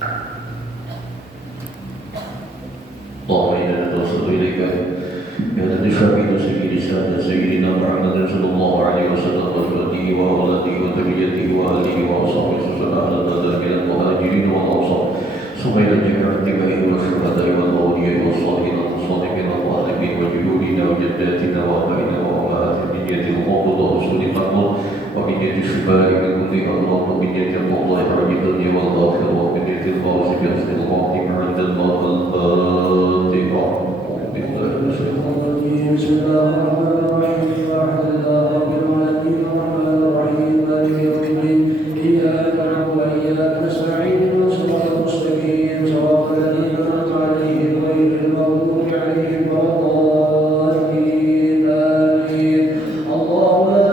اللهم إنا نتوسل إليك بهذا الشفيع سيد سيدنا محمد صلى الله عليه وسلم وزوجه وأولاده وذريته وأهله وأصحابه وسلم على من المهاجرين والأنصار ثم إلى جميع اتباعه والشهداء والأولياء والصالحين والصالحين والظالمين وجدودنا وجداتنا وآبائنا وأمهات من يد القبض ورسول المقبول ومن يد الشفاء من كل أمراض ومن يد الله حرج الدنيا والآخرة ومن يد الفوز بحسن الخاتمة عند الله الفاتحة. بسم الله الرحمن الرحيم الحمد لله رب العالمين الرحمن الرحيم مالك يوم الدين إياك نعبد وإياك نستعين صراط المستقيم صراط الذين أنعمت عليهم غير المغضوب عليهم ولا الضالين آمين. الله لا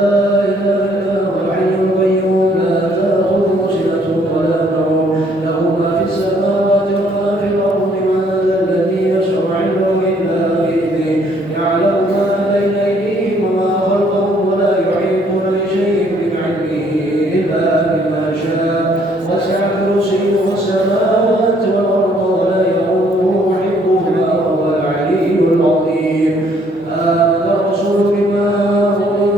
إله إلا هو الحي القيوم لا تأخذه سنة ولا نوم له ما في السماوات وما في الأرض من ذا الذي يشفع عنده إلا بإذنه يعلم ما بين أيديهم وما خلفهم ولا يحيطون بشيء من علمه إلا بما شاء وسع كرسيه السماوات والأرض ولا يؤوده حفظهما وهو العلي العظيم. آمن الرسول بما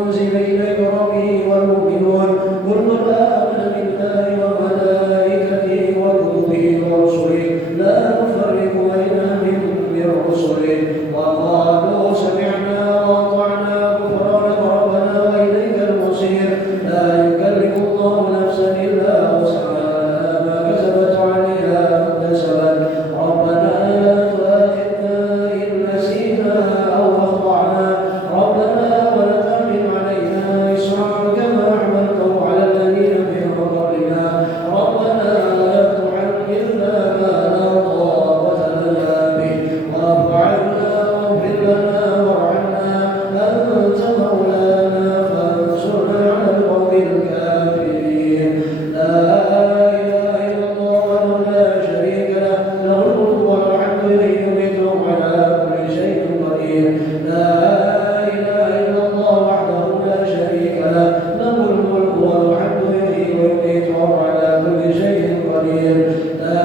أنزل إليه ربه والمؤمنون كل آمن بالله وملائكته وكتبه ورسله لا نفرق بين أحد من رسله وقالوا سمعنا وأطعنا غفرانك ربنا وإليك المصير. لا يكلف الله نفسا إلا وسعها ما كسبت عليها ما اكتسبت ربنا لا تؤاخذنا إن نسينا أو أخطأنا ربنا ولا تحمل علينا إصرا كما حملته على الذين من قبلنا ربنا لا تحملنا ما لا طاقة لنا به واعف عنا واغفر لنا وارحمنا أنت مولانا فانصرنا على القوم الكافرين. لا إله إلا الله وحده لا شريك له له الملك والحمد إليه يميت على كل شيء قدير. لا إله إلا الله وحده لا شريك له له الملك والحمد إليه يميت على كل شيء قدير. لا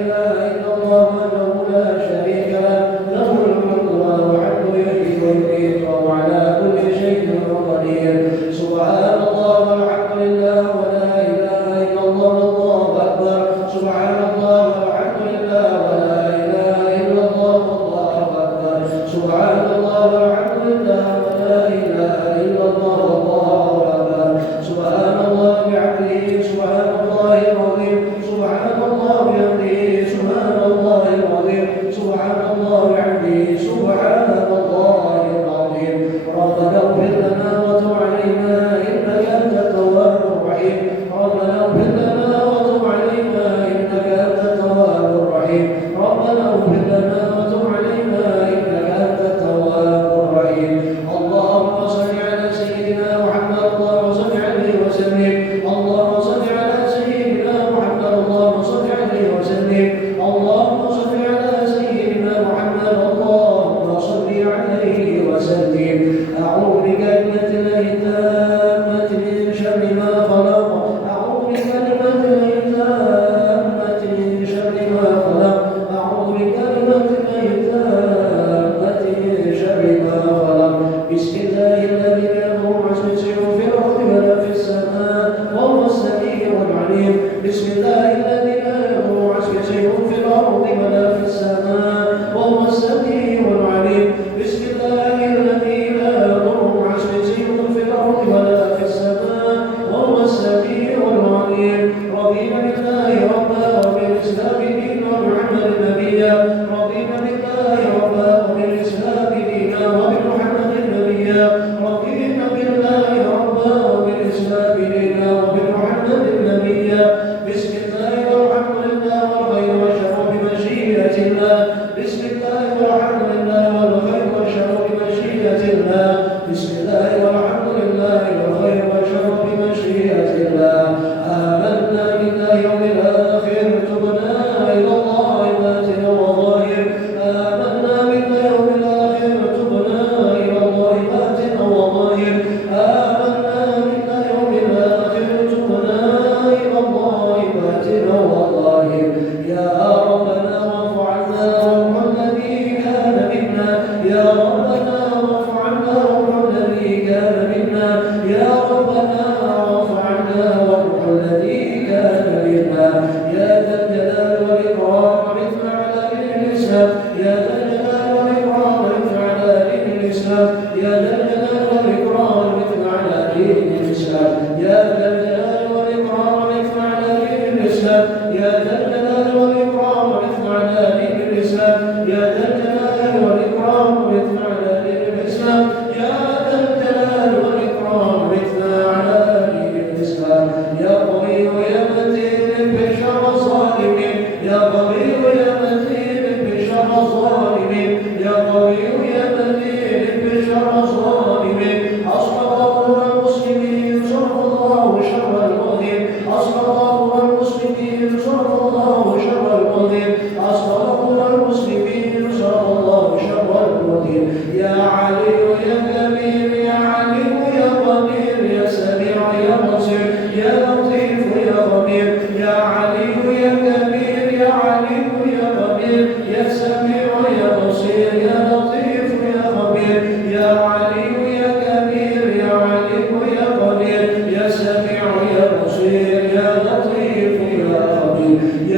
إله إلا الله وحده لا شريك له له الملك والحمد إليه يميت على كل شيء قدير. سبحان الله والحمد لله ولا إله إلا الله والله أكبر. سبحان الله والحمد لله ولا إله إلا الله والله أكبر. سبحان الله والحمد لله ولا إله إلا الله والله أكبر. سبحان الله بحمده سبحان الله العظيم. سبحان الله بحمده سبحان الله العظيم. سبحان الله بحمده سبحان الله العظيم. ربنا اغفر لنا وتب علينا إنك أنت التواب الرحيم. ربنا اغفر لنا وتب علينا إنك أنت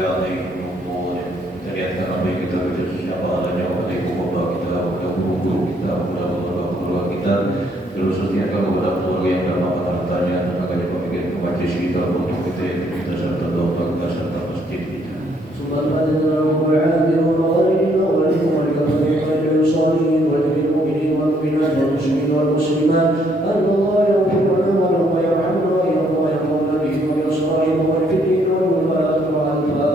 عليهم الضالين ternyata Nabi kita baca siapa adanya kepada ibu bapa kita, kepada guru-guru kita, kepada keluarga kita, terus setiap kepada keluarga yang bermanfaat hartanya, dan agar pemikiran kemajelis kita untuk kita serta doa kita serta masjid kita. Subhanallah wa bihamdihi wa barakatuh wa alihi wa sahbihi wa mu'minin wal mu'minat wal muslimin wal muslimat Allah yaghfir lana wa yarhamna wa yarhamna bihi wa yusalihu wa yaghfir wa al-Fatiha.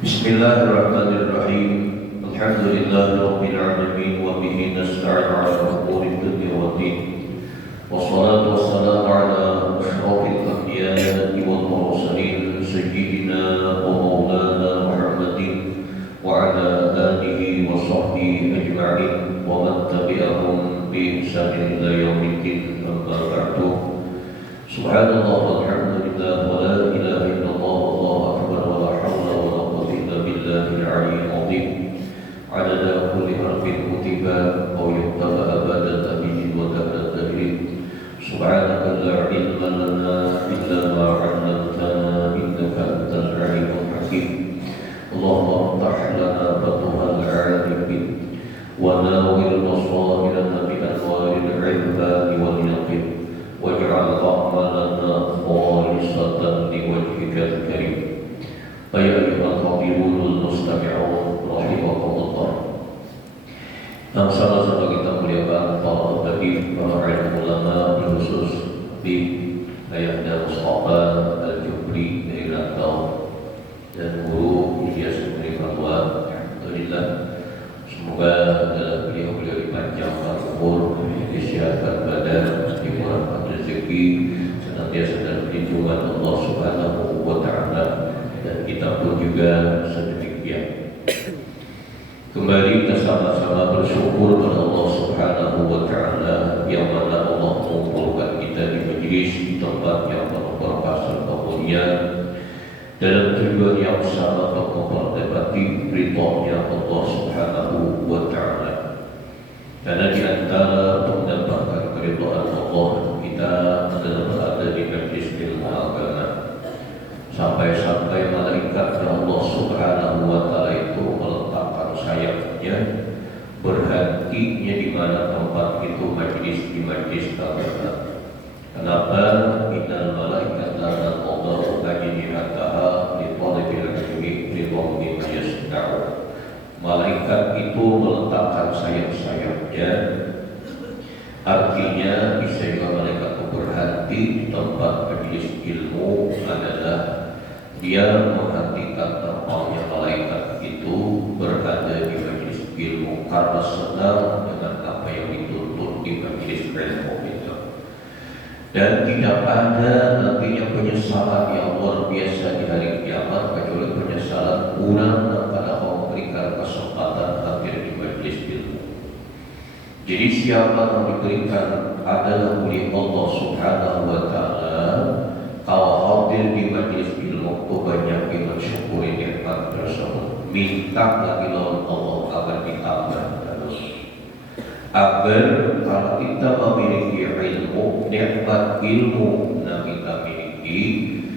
Bismillahirrahmanirrahim. Alhamdulillahirabbil alamin wa bihi nasta'in 'ala umuri dunya waddin. Wassalatu wassalamu 'ala asyrafil anbiya'i wal mursalin sayyidina wa maulana Muhammadin wa 'ala alihi wa sahbihi ajma'in wa man tabi'ahum bi ihsanin ila yaumiddin. Amma ba'du. Subhanallah walhamdulillah wa la ilaha illallah wallahu akbar wa la hawla wa la quwwata illa billahil 'aliyyil 'azim. 'adada kulli harfin kutiba aw yuktaba abadan abihi wa tabda tadrin. Subhanaka la ilma lana illa ma 'allamtana innaka antal 'alimul hakim. Allahumma iftah lana fatuhal 'arifin wa nawwir basairana bi anwaril 'ilmi wal yaqin. Waj'al a'malana khalisatan liwajhikal karim. Ayyuhal hafizul mustami'un rahimakumullah. Yang sama-sama kita muliakan para tabib, para ulama, khusus di Ayahnya Mustafa Al-Jubri dari Rantau dan guru Ilyas Mukri Fatwa. Alhamdulillah, semoga dalam beliau dipanjangkan umur, disiapkan badan, dimurahkan rezeki, senantiasa dalam lindungan Allah Subhanahu wa Ta'ala, dan kita pun juga sedemikian. Kembali kita sama-sama bersyukur kepada Allah Subhanahu wa Ta'ala yang mana Allah mengumpulkan kita di majlis di tempat yang penuh berkah serta mulia dalam tujuan yang sama untuk memperdapat ridhonya Allah Subhanahu wa Ta'ala. Karena di antara untuk mendapatkan keridhaan Allah kita adalah berada di majlis ilmu agama. Sampai-sampai malaikat Allah Subhanahu wa Ta'ala itu meletakkan sayapnya, berhentinya di mana tempat itu majlis di majlis agama. Kenapa? Innal malaikata la tadau ajnihataha li talibil ilmi li qaumin yasna'un. Malaikat itu meletakkan sayap-sayapnya, artinya bisa juga malaikat itu berhenti di tempat majlis ilmu adalah dia menghentikan terbangnya malaikat itu berada di majlis ilmu karena senang dengan apa yang dituntut di majlis ilmu itu. Dan tidak ada nantinya penyesalan yang luar biasa di hari kiamat kecuali penyesalan orang pada Allah memberikan kesempatan hadir di majlis ilmu. Jadi siapa yang diberikan adalah oleh Allah Subhanahu wa Ta'ala. Kalau hadir di majlis ilmu itu banyak yang mensyukuri nikmat tersebut, minta lagi lawan Allah agar ditambah terus, agar kalau kita memiliki ilmu, nikmat ilmu yang kita miliki,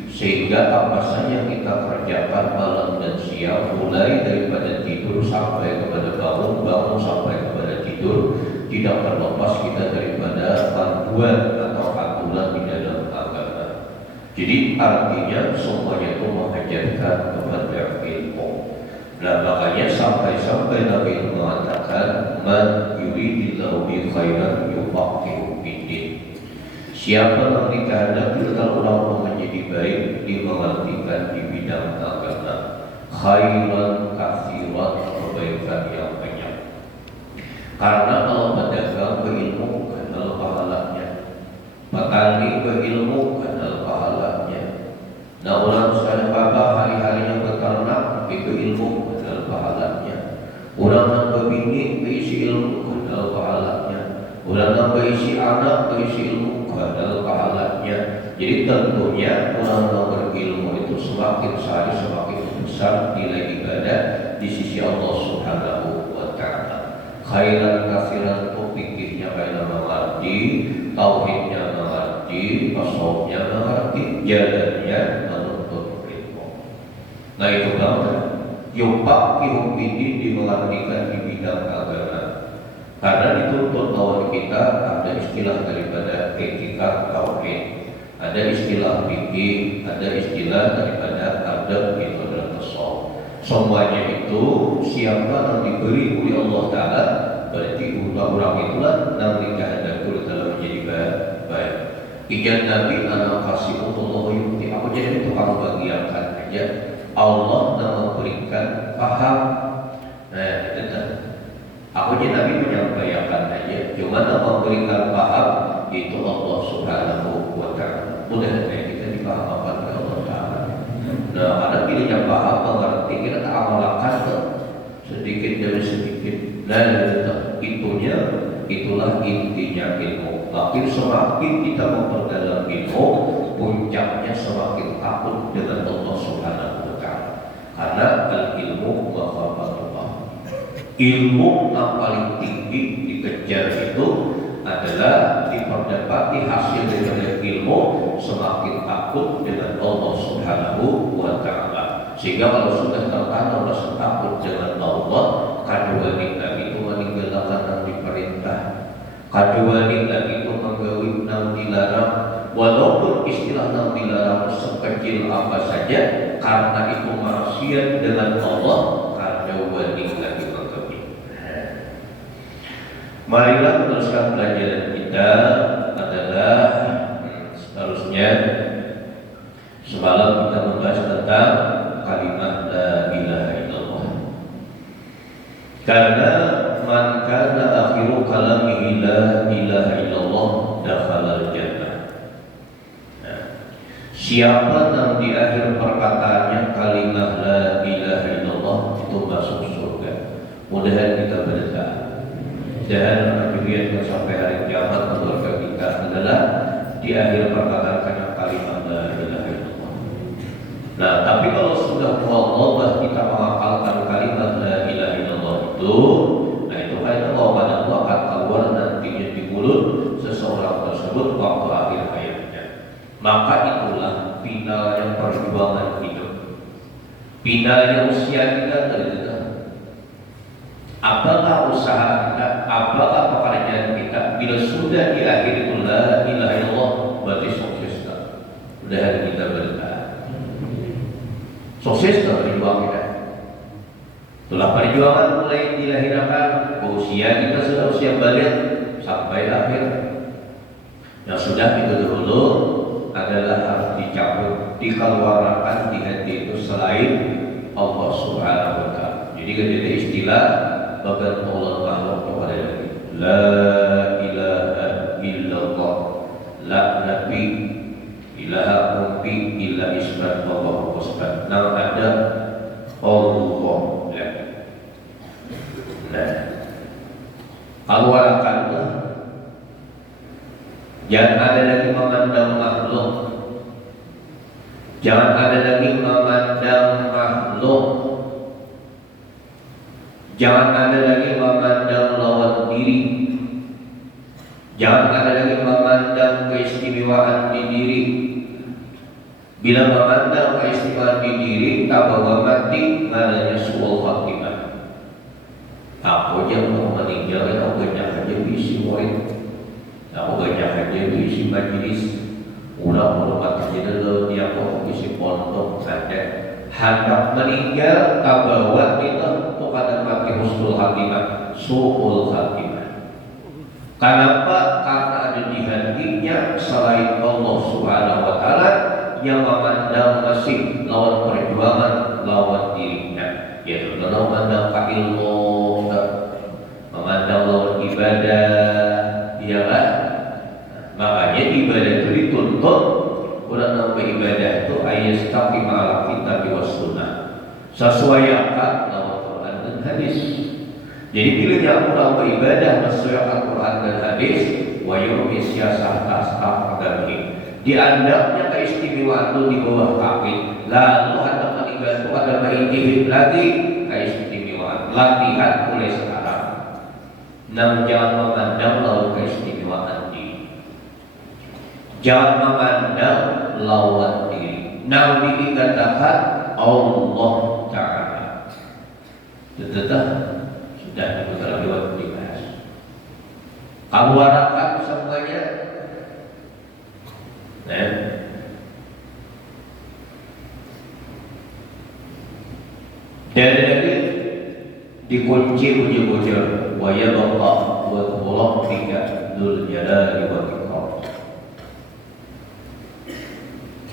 sehingga apa saja kita kerjakan malam dan siang, mulai daripada tidur sampai kepada bangun, bangun sampai kepada tidur, tidak terlepas kita daripada panduan atau aturan di dalam agama. Jadi artinya semuanya itu mengajarkan kepada ilmu. Nah makanya sampai-sampai Nabi mengatakan man yuridillahu bi khairan yufaqihu fiddin. Siapa yang dikehendaki orang menjadi baik, dimengertikan di bidang agama. Khairan katsiran, kebaikan yang banyak. Karena kalau pedagang berilmu adalah pahalanya, petani berilmu adalah pahalanya. Nah orang sekarang pada hari-harinya beternak berilmu adalah pahalanya. Orang yang berbini berisi ilmu adalah pahalanya. Orang yang berisi anak berisi ilmu adalah pahalanya. Jadi tentunya orang yang berilmu itu semakin sehari semakin besar nilai ibadah di sisi Allah Subhanahu wa Ta'ala. Khairan katsiran itu fikihnya kailah mengerti, tauhidnya mengerti, tasawufnya mengerti, jalannya menuntut ilmu. Nah itu banget. Yufaqihu fiddin dimengertikan di bidang agama. Karena dituntut bahwa kita ada istilah daripada etika tauhid, ada istilah fikih, ada istilah daripada adab itu adalah tasawuf. Semuanya itu siapa yang diberi oleh Allah Ta'ala, berarti orang itulah yang dikehendaki dalam menjadi baik. Ikan Nabi anak kasih Allah yuti. Aku jadi tukang bagiakan aja. Allah yang memberikan paham. Nah itu kan. Aku jadi Nabi menyampaikan aja. Cuma yang memberikan paham itu Allah Subhanahu wa Ta'ala. Mudah kita dipahamkan oleh Allah Ta'ala. Nah, ada pilihnya paham mengerti, kita tak amalkan sedikit demi sedikit. Nah, itulah intinya ilmu. Makin semakin kita memperdalam ilmu, puncaknya semakin takut dengan Allah Subhanahu wa Ta'ala. Karena al-ilmu mahabatullah. Ilmu yang paling tinggi dikejar itu adalah diperdapati hasil dari ilmu, semakin takut dengan Allah Subhanahu wa Ta'ala. Sehingga kalau sudah tertanam rasa takut dengan Allah, kedua nikmat itu meninggalkan yang diperintah, kedua nikmat itu menggawi yang dilarang. Walaupun istilah yang dilarang sekecil apa saja, karena itu maksiat dengan Allah, kedua nikmat itu menggawi. Marilah meneruskan pelajaran kita adalah seterusnya. Semalam kita membahas tentang kalimat la ilaha illallah. Karena man kana akhiru kalamihi la ilaha illallah dakhala al-jannah. Nah, Siapa yang di akhir perkataannya kalimat la ilaha illallah itu masuk surga. Mudah-mudahan kita berdoa. Dan akhirnya sampai hari kiamat keluarga kita adalah di akhir perkataan kalimat la ilaha illallah. Nah, tapi kalau sudah Allah kita menghafalkan kalimat la ilaha illallah itu, nah itu kan Allah itu akan keluar nantinya di mulut seseorang tersebut waktu akhir hayatnya. Maka itulah finalnya perjuangan hidup, finalnya usia kita terdekat. Apakah usaha kita, apakah pekerjaan kita bila sudah di akhir itu la ilaha illallah berarti sukses tak? Sudah kita berdoa sukses tak perjuangan kita? Itulah perjuangan mulai dilahirkan usia kita sudah usia balik sampai akhir. Yang sudah itu dulu adalah harus dicabut, dikeluarkan di hati itu selain Allah Subhanahu wa Ta'ala. Jadi ada istilah bahkan Allah makhluk kepada diri. La ilaha illallah, la nabi ilaha umbi illa isbat Allah wasbat. Nah ada Allah. Nah, keluarkan jangan ada lagi memandang makhluk. Jangan ada lagi memandang makhluk. Jangan ada lagi memandang lawan diri. Jangan ada lagi memandang keistimewaan di diri. Bila memandang keistimewaan di diri, tak bawa mati, adanya suul khatimah. Aku aja mau meninggal, aku banyak aja bisi murid. Aku banyak aja bisi majelis. Ulah hormat aja dulu dia kok bisi pondok ada. Hendak meninggal, tak bawa kita kepada mati husnul khatimah, suul khatimah. Kenapa? Karena ada di hatinya selain Allah Subhanahu wa Ta'ala yang memandang nasib lawan perjuangan lawan dirinya, yaitu dalam memandang ilmu, memandang lawan ibadah, ya kan? Makanya ibadah itu dituntut udah sampai ibadah itu ayat tapi malah kita di sunnah sesuaikan lawan Quran dan hadis. Jadi bila aku dalam beribadah sesuaikan Quran dan hadis, wa yumi siasah tasbah dan dianggapnya keistimewaan itu di bawah kaki. Lalu ada meninggal itu ada berintihim lagi keistimewaan. Latihan mulai sekarang. Namun jangan memandang lawan keistimewaan diri. Jangan memandang lawan diri. Nabi dikatakan Allah Ta'ala. Tetap sudah diputar lewat dibahas. Keluarkan semuanya. Dari dikunci bujur-bujur wa ya Allah wa rabbika dzul jalali wal ikram.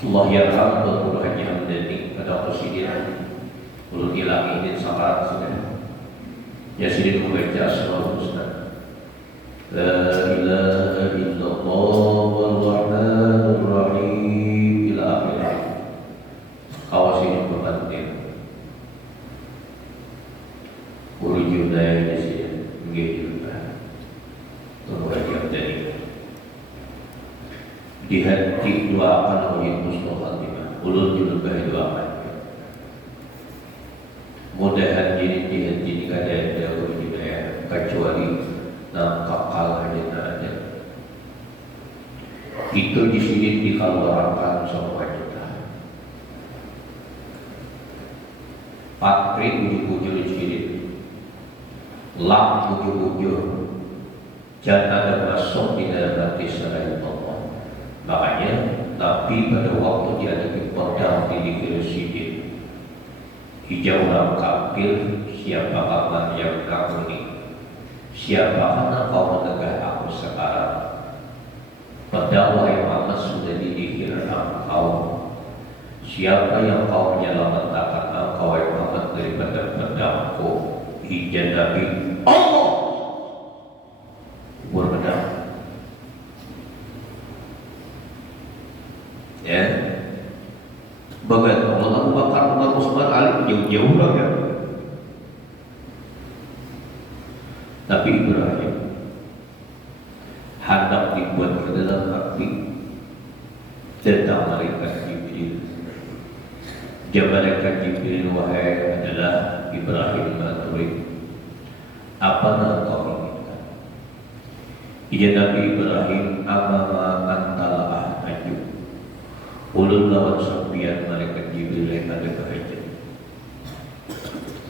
Allah yarham Dr. Haji Hamdani pada Presiden ulul ilmi din sakarat sudah. Ya sidin membaca asmaul husna. La ilaha illallah wal rahmanur rahim ila akhir. Kawasin berbantin. Uruju daya sih nggih juga. Dr. Haji Hamdani. Di hati doakan oleh husnul khatimah. Ulul julul bahi doakan. Mudahan jadi di hati ini kada ada hidayah kecuali nampak kalah aja. Itu di sini dikeluarkan sama kita. Patri bujur-bujur di sini, lak bujur-bujur, jangan ada masuk di dalam hati selain Allah. Makanya Nabi pada waktu dia ada di pedang di dikir sidin. Hijau orang kafir, siapakah man yang kamu ini? Siapakah kau menegah aku sekarang? Pedang wahai Muhammad sudah di dikir engkau. Siapa yang kau menyelamatkan engkau wahai Muhammad daripada pedangku? Hijau Nabi Allah berpedang. Ya, jauh-jauh lah ya. Tapi Ibrahim hendak dibuat ke dalam api tentang malaikat Jibril. Malaikat Jibril, wahai adalah Ibrahim Maturid, apa yang kau inginkan? Ia Nabi Ibrahim, amama antala ahtaju ulun lawan sepian malaikat Jibril yang ada kerajaan.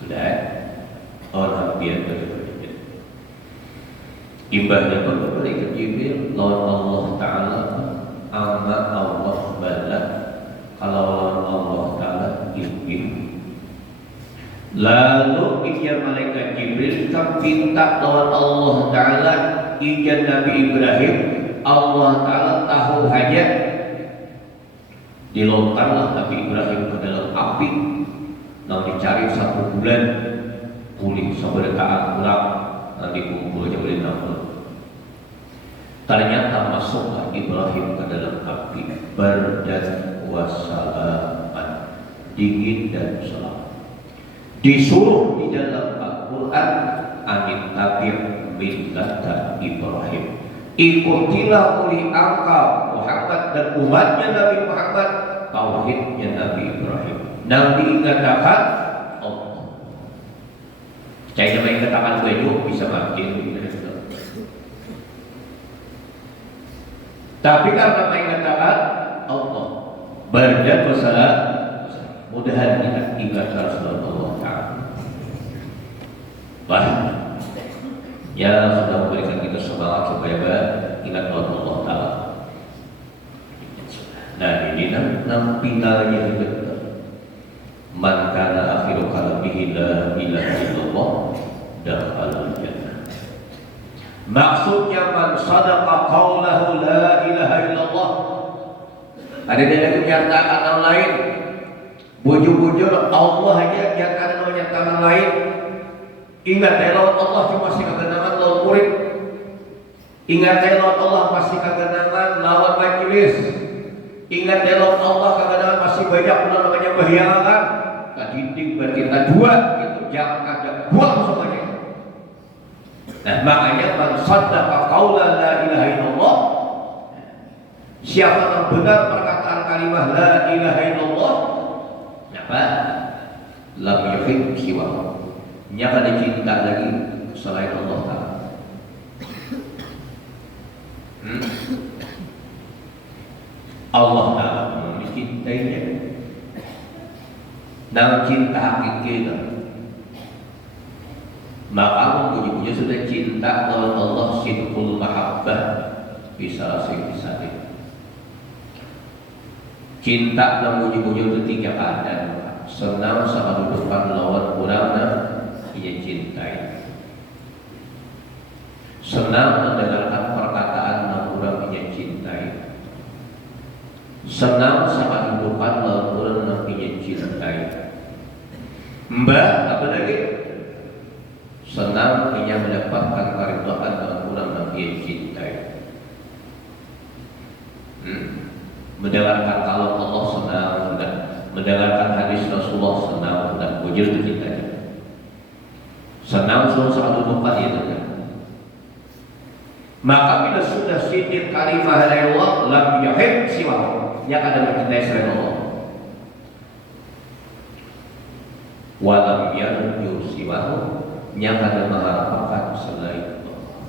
Sudah orang biar kerajaan. Ibadah kepada malaikat Jibril lawan Allah Ta'ala, ama Allah balak kalau lawan Allah Ta'ala ilmi. Lalu ia malaikat Jibril minta lawan Allah Ta'ala ijaz Nabi Ibrahim. Allah Ta'ala tahu hajat, dilontarlah Nabi Ibrahim ke dalam api. Lalu dicari 1 bulan pulih seberkaan pulang, nanti kumpulnya boleh nambah. Ternyata masuklah Ibrahim ke dalam api, bardan wassalaman, dingin dan selamat. Disuruh di dalam Al-Quran, anit tabir millata Ibrahim, ikutilah oleh angka Muhammad dan umatnya Nabi Muhammad tauhidnya Nabi Ibrahim. Nabi mengatakan Allah. Saya namanya katakan beliau bisa makin. Tapi karena mengatakan Allah berjat bersalah, mudahan kita ingat Rasulullah Ta'ala. Ya sudah memberikan kita semangat supaya ingat Allah Ta'ala. Nah ini enam pintarnya itu. Man kana akhiru kalamihi la ilaha illallah dakhala jannah. Maksudnya man sadaqa qawlahu la ilaha illallah. Ada dari pernyataan yang lain, bujur-bujur Allah aja nyatakan pernyataan lain. Ingat lawan Allah cuma masih kegenangan lawan murid. Ingat lawan Allah masih kegenangan lawan majelis. Ingat lawan Allah kegenangan masih banyak namanya bahiangan. Kadinting berkita dua itu jangan ada buang semuanya. Nah makanya man saddaqa qaula la ilaha illallah, siapa yang benar perkataan kalimah la ilaha illallah, apa? Lam yuhib siwa, nyaka dicinta lagi selain Allah Ta'ala. Allah Ta'ala mencintainya. Dan cinta hakiki itu, maka punya sudah cinta kepada Allah, sidqul mahabbah bisa sih. Cinta dan punya itu 3 keadaan. Senang sama depan lawan kurangnya ia cintai. Senang mendengarkan perkataan yang kurang ia cintai. Senang sama depan lawan kurang yang ia cintai. Mbak, apa lagi? Senang ia mendapatkan keridhaan dan kurang yang ia cintai. Mendengarkan kalau Allah senang, mendengarkan hadis Rasulullah senang, dan bujur dicintai. Senang satu tempat itu kan. Maka bila sudah siddiq kalimah la ilaha lam yuhib siwa, yang ada mencintai selain Allah. Walam yarju siwahu, yang ada mengharapkan selain Allah.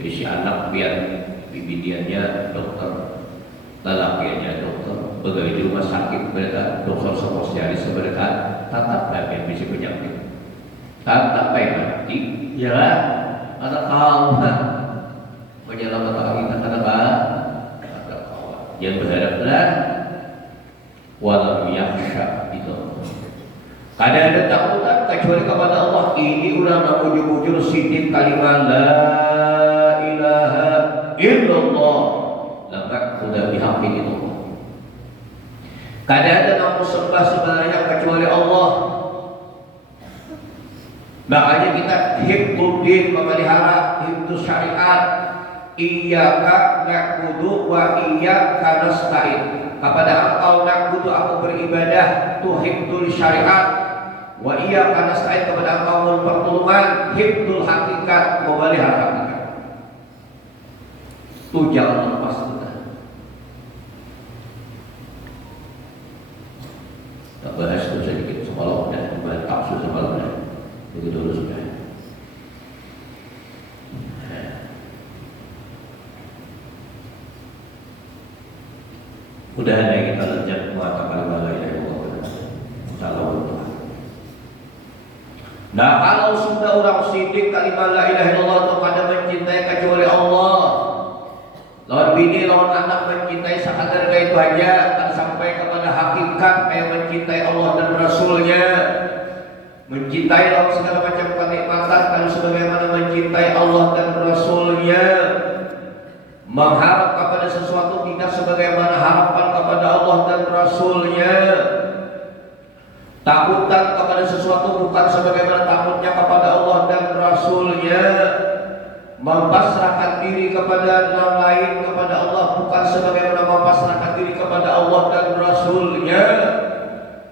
Jadi si anak biar bibidiannya dokter, lelakiannya dokter, pegawai di rumah sakit mereka, dokter spesialis mereka, tatap yang bisa penyakit, tatap yang mati, ya ada kawan menyelamat kita ada kawan yang berharaplah walam yakhsha itu. Ada takutan kecuali kepada Allah. Ini ulah mujur-mujur siddiq kalimat la ilaha illallah, laka sudah dihampiri Allah. Kada ada namu sembah sebenarnya kecuali Allah. Makanya kita hibdud din, memelihara hibdus syariat. Iyyaka na'budu wa iyyaka nasta'in. kepada Engkau na'budu aku beribadah, tuhibdul syariat, wa iyyaka nasta'in kepada Engkau mohon pertolongan, hibdul hakikat, memelihara hakikat. Itu jangan lepas kita. Kita bahas itu sedikit semalam dan bahas tafsir semalam dan begitu dulu sudah. Mudah-mudahan kita lejat mengatakan la ilaha illallah. Insyaallah. Nah, kalau sudah orang sidik kalimat la ilaha illallah itu pada mencintai kecuali Allah. Lawan bini, lawan anak mencintai sekadar itu aja, tak sampai kepada hakikat kayak mencintai Allah dan Rasulnya. Mencintai lawan segala macam kenikmatan kalau sebagaimana mencintai Allah dan Rasulnya. Mengharap kepada sesuatu tidak sebagaimana harapan kepada Allah dan Rasulnya. Takutan kepada sesuatu bukan sebagaimana takutnya kepada Allah dan Rasulnya. Mempasrahkan diri kepada orang lain kepada Allah bukan sebagaimana mempasrahkan diri kepada Allah dan Rasulnya.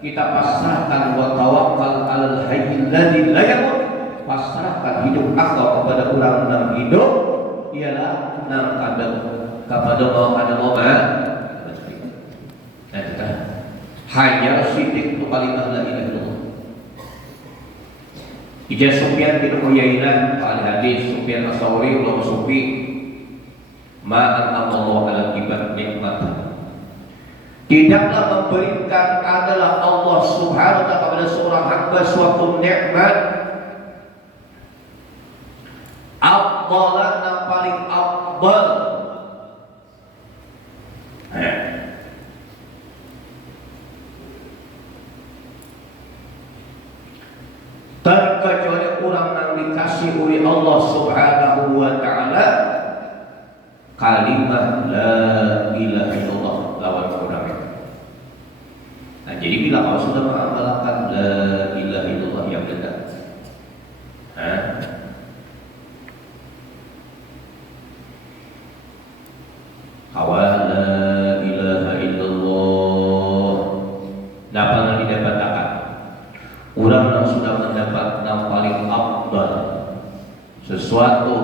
Kita pasrahkan wa tawakkal 'alal hayyil ladzi la yamut. Pasrahkan hidup engkau kepada orang yang hidup ialah nam kadang kepada Allah. Nah, kita hanya sidik tu kalimat la ilaha illallah. Ija Sufyan bin Uyainah ahli hadis, Sufyan As-Sawri ulama sufi, ma'an Allah ala ibad nikmat. Tidaklah memberikan adalah Allah Subhanahu wa ta'ala kepada seorang hamba suatu nikmat afdalan yang paling afdal. Terkecuali orang yang dikasih oleh Allah Subhanahu wa ta'ala kalimat la ilaha illallah lawan orang. Nah, jadi bila kau sudah mengamalkan la ilaha illallah yang benar, awal la ilaha illallah dapat didapatkan orang yang sudah mendapat yang paling afdal sesuatu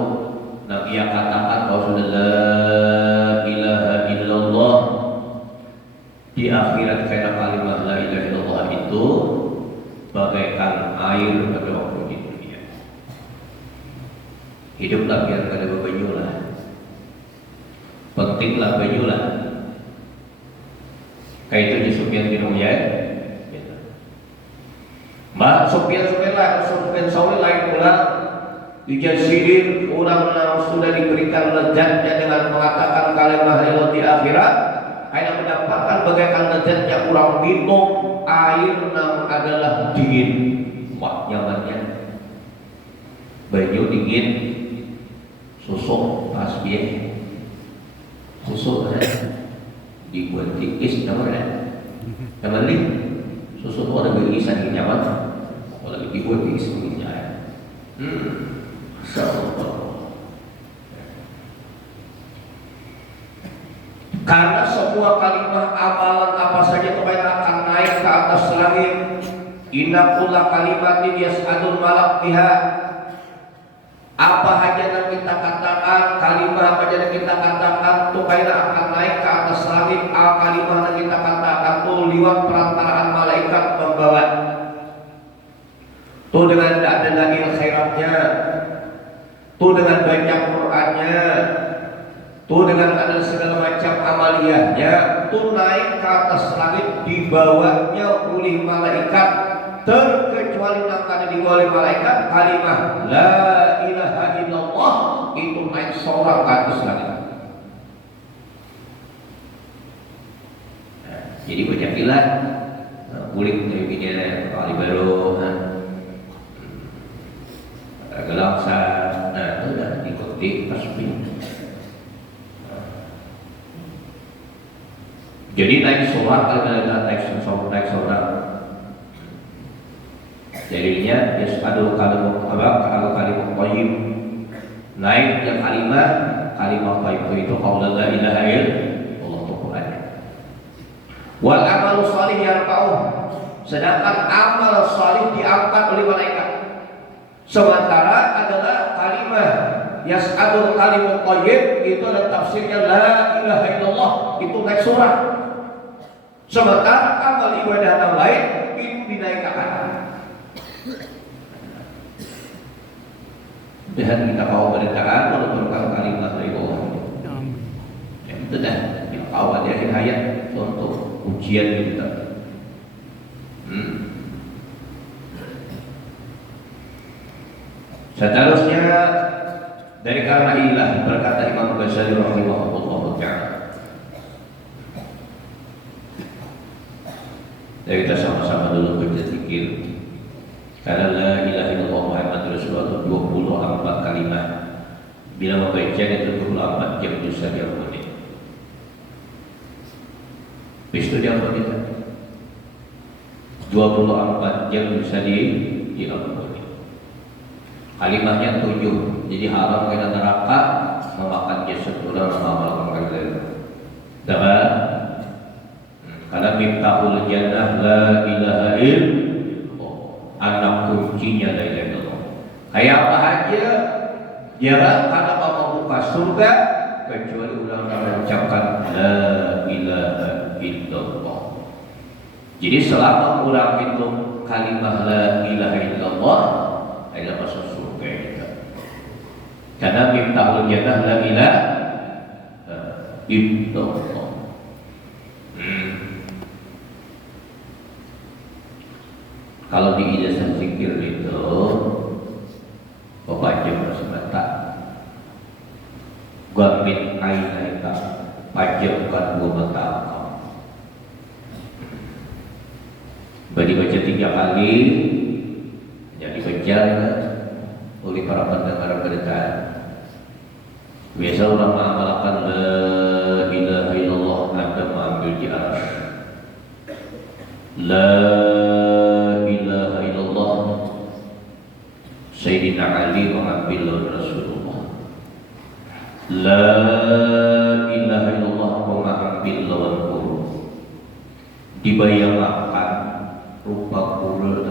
yang ia katakan bahwa sudah la ilaha illallah di akhirat kena kalimat la ilaha illallah itu bagaikan air pada waktu di dunia. Hiduplah biar kada bebanyu lah, pentinglah banyu lah. Kayak itu di Sufyan bin Uyainah. Mbak Sufyan Sauri lain pula dijasirin orang yang sudah diberikan lezatnya dengan mengatakan kalimat la di akhirat, hanya mendapatkan bagaikan lezatnya orang minum air yang adalah dingin. Wah, nyamannya banyu dingin, susu pas biar susu dibuat tipis namanya. Yang penting susu itu ada berisan di nyaman. Kalau dibuat tipis begini karena semua kalimat amalan apa saja kemudian akan naik ke atas langit. Inna kulla kalimatin yas'adul malak biha. Apa saja yang kita katakan, kalimat apa saja yang kita katakan itu akan naik ke atas langit. Kalimat yang kita katakan itu lewat perantaraan malaikat membawa. Itu dengan ada lagi khairatnya, itu dengan baca Qur'annya, itu dengan ada segala macam amaliyahnya, itu naik ke atas langit dibawanya oleh malaikat. Terkecuali yang ada di oleh malaikat kalimat la ilaha illallah itu naik seorang ke atas langit. Jadi banyak bilang kulit dari bininya kali baru gelaksa, nah itu udah diikuti tasbih. Jadi naik sholat kalau naik sholat jadinya yas'adul kalimat kalau kalimat thayyib naik yang kalimat thayyib itu qaul la ilaha illallah Quran. yarfa'uh. Sedangkan amal salih diangkat oleh malaikat. Sementara adalah kalimat yas'adul kalimut thayyib itu ada tafsirnya la ilaha illallah, itu naik surah. Sementara amal ibadah yang lain itu dinaikkan. Dan kita kau beritaan menentukan kalimat dari Allah. Ya, itu dah. Kita kau ada hidayah untuk ujian kita. Seterusnya dari karena ilah berkata Imam Ghazali rahimahullah ta'ala. Jadi kita sama-sama dulu berzikir. Karena la ilaha illallah Muhammad Rasulullah 24 kalimat. Bila membaca itu 24 jam bisa diampuni. Itu diampuni. 24 jam bisa diampuni. Kalimatnya 7. Jadi haram kena neraka memakan jasad orang melakukan kalimat. Dapat? Karena miftahul jannah la ilaha illallah. Anak kuncinya la ilaha illallah. Kayak apa aja jarang karena mau membuka surga kecuali orang mengucapkan la ilaha illallah. Jadi selama orang itu kalimat la ilaha illallah adalah masuk surga kita. Karena miftahul jannah la ilaha illallah. Kalau di ijazah zikir itu bapak jam semata gua min ainaika pajamkan gua mata kau. Bagi baca 3 kali jadi baca oleh para pendengar berita. Biasa orang mengamalkan la ilaha illallah ada mengambil di aras. La Sayyidina Ali mengambil Rasulullah. La ilaha illallah mengambil lawan guru. Dibayangkan rupa guru.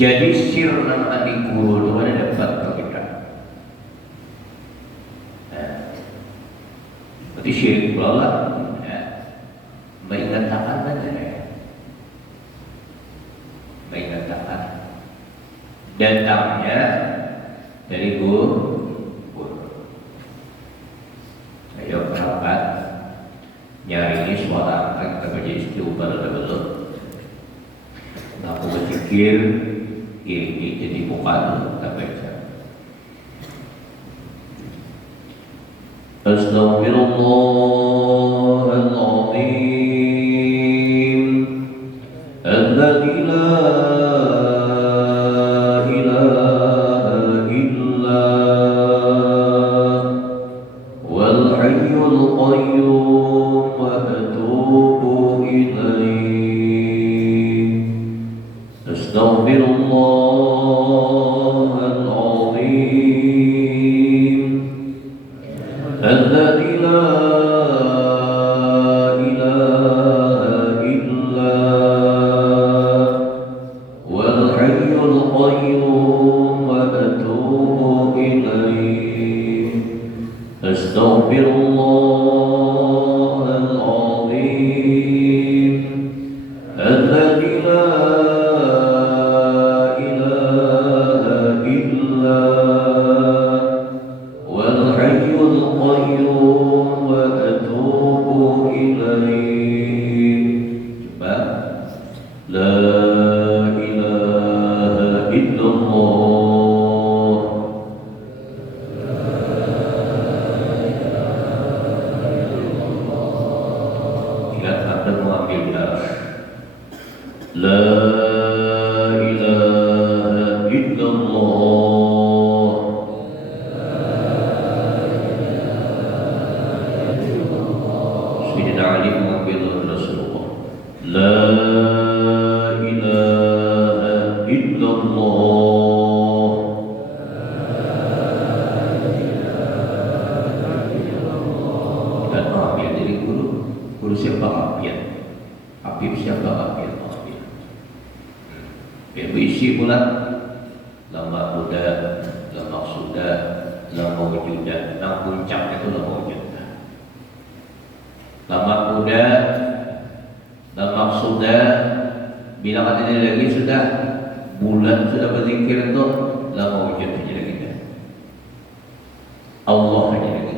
Jadi sirna tadi guru itu ada dapat kita. Berarti syirik pula lah. Mengingatkan saja. Mengingatkan datangnya dari guru. Ayo kerabat nyari ini suara kita baca istighfar dulu. Aku berpikir ini jadi bukan kita baca. Astaghfirullahaladzim alladzi la Guru siapa Afiat? Habib siapa Afiat? Berisi pula lama muda, lama sudah, lama wujudan. Nah puncak itu lama wujudan. Lama muda, lama sudah. Bila katanya lagi sudah bulan sudah berzikir itu lama wujud saja lagi. Allah saja lagi.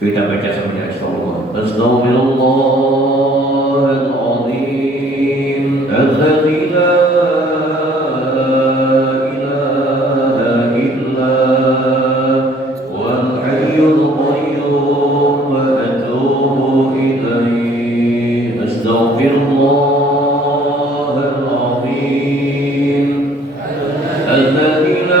Kita baca sama Astagfirullah. Astaghfirullahaladzim alladzi la ilaha illa wal hayyul qayyum wa atubu ilaihi. Astaghfirullahaladzim alladzi la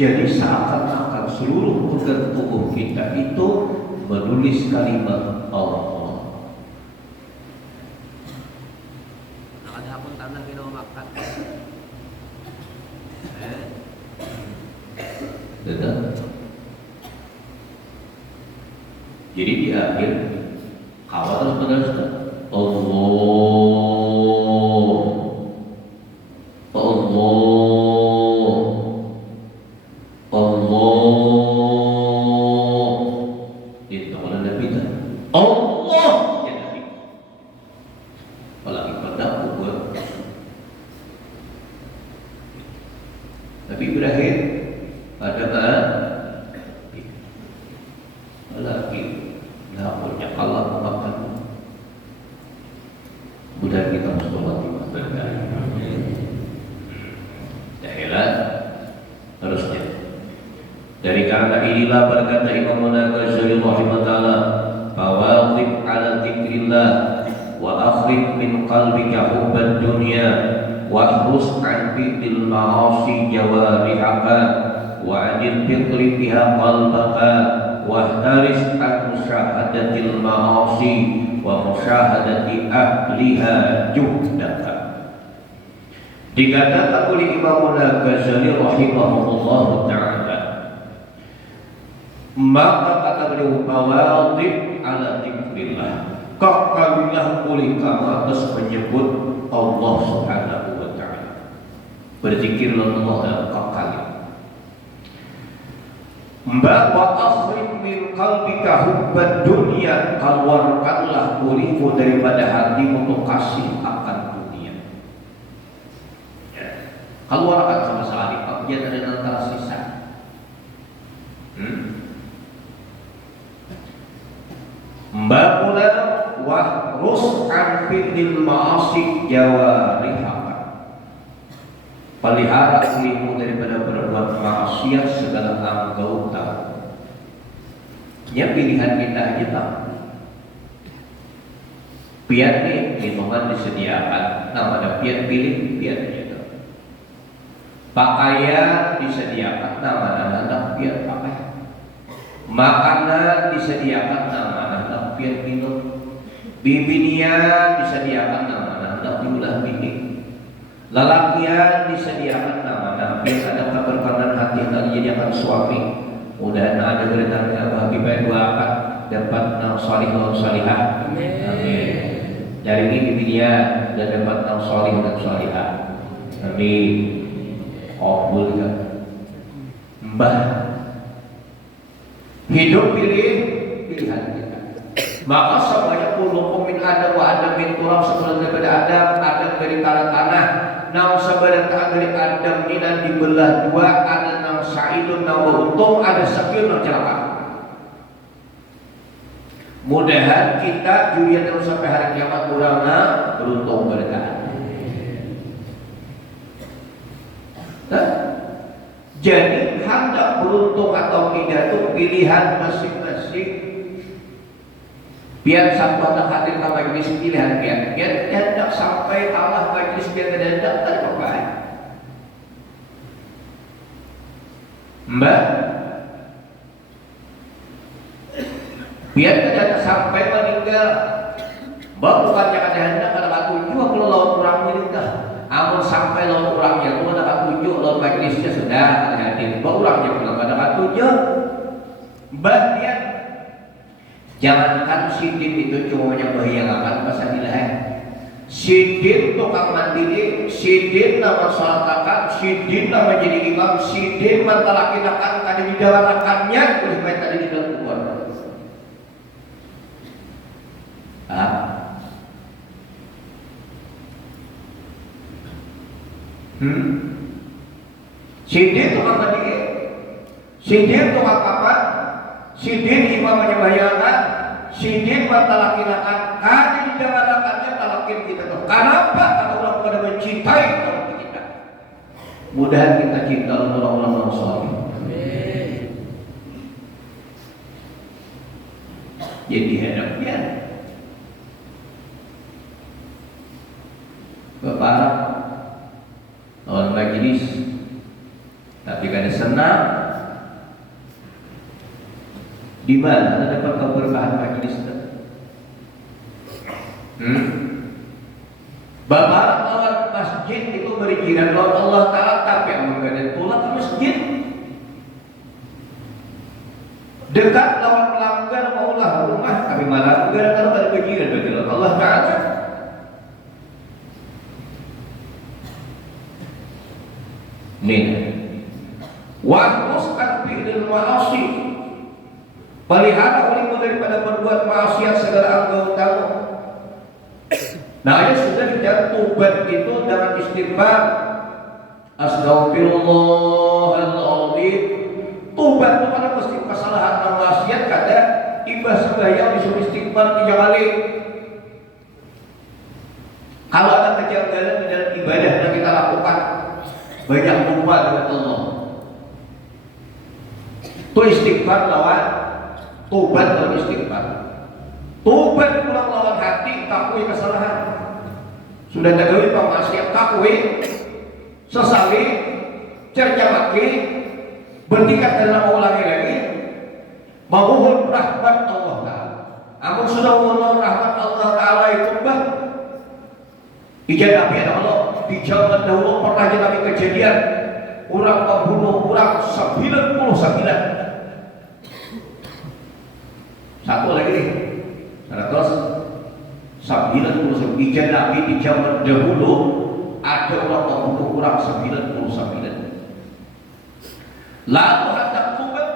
Jadi seakan-akan seluruh organ tubuh kita itu menulis kalimat Allah. Ada pun tanah kita makan. Betul. Jadi di akhir kawat terus meneruskan Allah. Dikatakan oleh Imam Al-Ghazali rahimahullah ta'ala, maka kata beliau bawadib ala dzikrillah, kekalilah pulih kamu atas menyebut Allah Subhanahu wa ta'ala. Berzikirlah Allah dalam kekali. Mbak wa akhrij min qalbika hubbad dunya, keluarkanlah pulihmu daripada hatimu untuk kasih akan dunia. Ya. Keluarkan sama sekali, dia ada antara sisa. Mbak pula wahrus an fi'lil ma'asi jawarihaka, pelihara dirimu daripada berbuat maksiat segala anggota. Ya, pilihan kita kita. Pian nih minuman disediakan, namanya pian pilih pian gitu. Pakaian disediakan, namanya pian pakai. Makanan disediakan, namanya pian minum. Bibinian disediakan, namanya diulah bini. Lelakian disediakan, namanya pian ada keberkahan hati dan dijadikan suami. Mudah ada beritanya bagi doakan dapat nang salih dan salihah. Amin. Dari ini dunia dan dapat nang salih dan salihah. Amin. Qabul kan. Mbah. Hidup pilihan kita. Maka sebanyak puluh min Adam wa Adam min turab, sebelum daripada Adam dari tanah. Nang sebenarnya dari Adam ini dibelah dua, ada nang sa'idun nang beruntung, ada sakir nang celaka. Mudahan kita jurian terus sampai hari kiamat kurangna beruntung berkah. Jadi hendak beruntung atau tidak itu pilihan masing-masing. Biar sampai hadir ke majelis pilihan biar hendak sampai Allah majelis biar hendak terpakai. Mbak, biar tidak sampai meninggal. Mbak bukannya ada hendak ada tujuh kalau lawan kurang meninggal. Amun sampai lawan kurangnya itu ada tujuh lawan majelisnya sudah ada hadir. Mbak kurangnya belum ada tujuh. Mbak dia jangankan sidin itu cuma membahayakan pasadilah. Sidin tukang mandiri, sidin nama sholat kakak, sidin nama jadi imam, sidin mentalakinakan tadi di dalam rakannya, boleh main tadi di dalam kubur. Sidin tukang mandiri, sidin tukang kapan, sidin imam menyembahyangkan, sidin mentalakinakan tadi di dalam rakannya talakin kita tuh. Kenapa? Karena orang pada mencintai orang kita. Mudah kita cinta orang-orang yang saleh. Jadi hadapnya Bapak orang majelis, tapi kada senang. Di mana ada dapat keberkahan majelis itu? Bapak lawan masjid itu berikiran lawan Allah Ta'ala, tapi amun kada pulang ke masjid. Dekat lawan pelanggar maulah rumah, tapi malah gara-gara kada berikiran bagi Allah Ta'ala. Nih, wahruskan fi'lil ma'asi, pelihara olehmu daripada berbuat maksiat segala anggotamu. Nah, ya sudah dijawab tobat itu dengan istighfar. Astagfirullahaladzim. Tobat itu karena mesti kesalahan dan maksiat kada ibah sembahyang disuruh istighfar 3 kali. Kalau ada kejanggalan di dalam ibadah yang kita lakukan, banyak lupa dengan Allah. Itu istighfar lawan tobat lawan istighfar. Tobat pulang lawan hati, takui kesalahan. Sudah tergawi pemaksiat, takui, sesali, cerca maki, bertingkat dalam ulangi lagi, memohon rahmat Allah Ta'ala. Amun sudah memohon rahmat Allah Ta'ala itu bah, ijazah biar Allah. Di zaman dahulu pernah jadi kejadian orang membunuh orang 99. Satu lagi nih, 100. 99 Ijan Nabi di zaman dahulu ada orang membunuh orang 99. Lalu hendak tubuh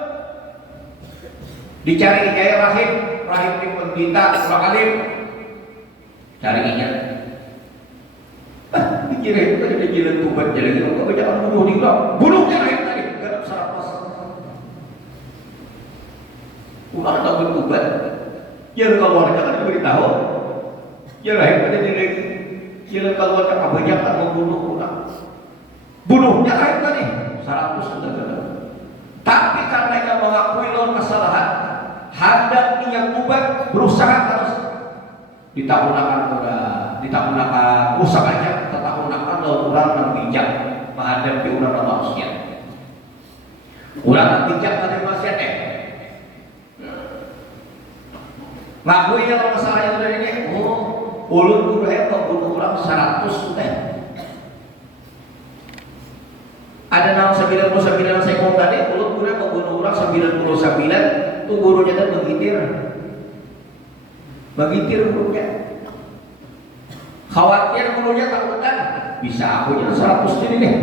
dicari gaya rahim di pendeta orang alim, cari ingat. Dikira itu tadi dikira tubuh jadi kalau jangan bunuh di dalam bunuhnya rahim tadi garap sarapas. Ulang tak bertubat. Ya kalau orang jangan diberitahu. Ya rahim pada diri. Ya kalau orang kebanyakan membunuh orang. Bunuhnya rahim tadi 100 sudah benar. Tapi karena ia mengakui lawan kesalahan, hendak ia tubat, berusaha terus ditakunakan rusak aja, tetakunakan lawan orang yang bijak menghadapi orang yang maksiat. Orang yang bijak pada maksiat ngakui ya kalau kesalahan itu ini, ulun guru bunuh orang 100 sudah. Ada 99 saya ngomong tadi, ulun guru membunuh orang 99, tuh gurunya kan begitir gurunya. Khawatir gurunya takutan, bisa aku jadi 100 ini nih.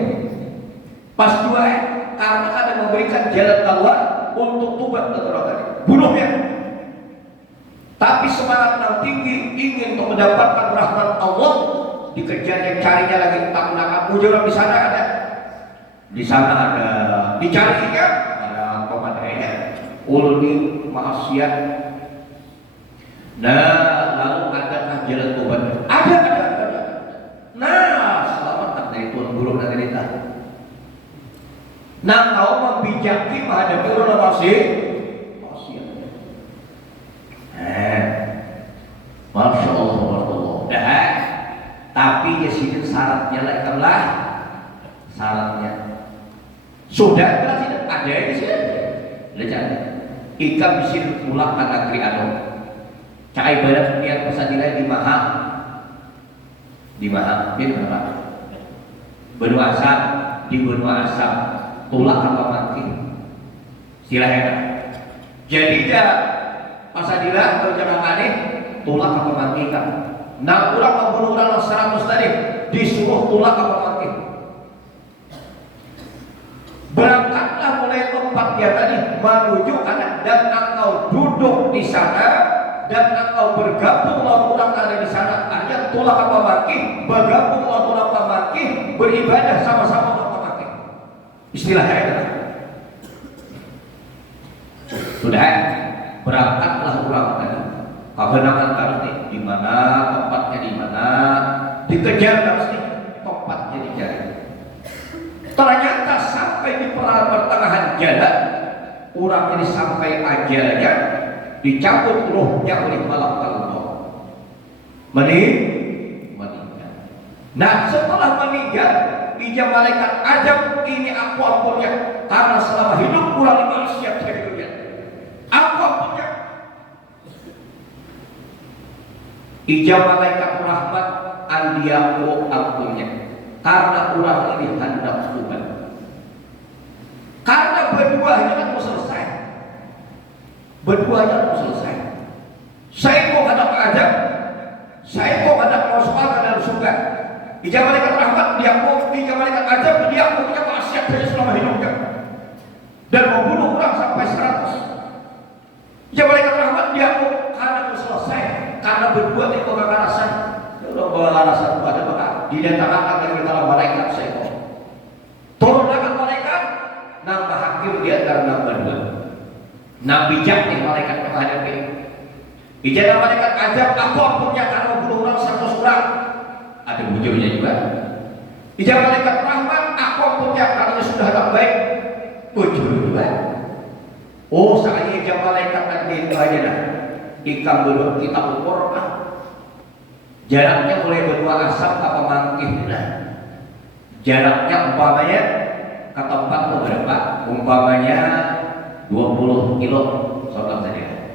Pas dua karena ada memberikan jalan keluar untuk tubat tadi, bunuhnya. Tapi semangat yang tinggi ingin untuk mendapatkan rahmat Allah, dikejarnya carinya lagi tak menakan mujarab di sana ada. Di sana ada dicarinya ada pemadainya ulni maksiat. Nah lalu ada jalan tobat ada. Nah selamat dari Tuhan guru dan kita. Nah kau membijaki menghadapi orang maksiat. Masya Allah, tapi ya sini syaratnya lah syaratnya. Sudah tidak ada di sini. Lihat, ikan di sini pulang ke negeri Anu. Cai ibadat niat pesadilai di Maha, di mana? Benua Asam, di Benua Asam, tulak apa mati? Silahkan. Jadi dia pasadilah berjangan aneh, tulak apa mati kan? Nah orang membunuh orang 100 tadi disuruh tulak apa mati. Berangkatlah mulai tempat dia tadi menuju kanan dan engkau duduk di sana dan engkau bergabung lawan orang ada di sana. Artinya tulak apa mati, bergabung lawan orang apa mati, beribadah sama-sama apa mati. Istilahnya itu. Sudah. Berangkatlah orang tadi kebenangan tadi di mana tempatnya di mana dikejar terus tempatnya dicari. Ternyata sampai di pertengahan jalan orang ini sampai ajalnya dicabut rohnya oleh malaikat maut. Meninggal. Nah setelah meninggal ijab malaikat ajab ini aku ampunnya karena selama hidup kurang maksiat saya dunia. Aku punya ijab malaikat rahmat andiaku ampunnya karena kurang ini hendak tuban. Karena berduanya kan mau selesai. Saya kok hendak ajab, saya kok hendak masuk ke dalam surga. Ijab malaikat rahmat diaku, ijab malaikat ajab diaku punya maksiat saja selama hidupnya dan membunuh orang sampai 100. Ya malaikat rahmat dia karena itu selesai karena berbuat itu kekerasan. Kalau kekerasan itu ada maka didatangkan dari dalam malaikat saya. Turunkan malaikat, nambah hakim dia antara nambah dua. Nah bijak nih malaikat menghadapi. Bijak malaikat ajab aku ampunnya karena membunuh orang 100 orang. Ada bujurnya juga. Bijak malaikat rahmat aku ampunnya karena sudah tak baik. Bujur juga. Oh, saya ijab malaikat tadi itu aja dah. Ikan belum kita ukur jaraknya mulai Benua Asam ke Pemangkin. Jaraknya umpamanya ke tempat beberapa, umpamanya 20 kilo, contoh saja.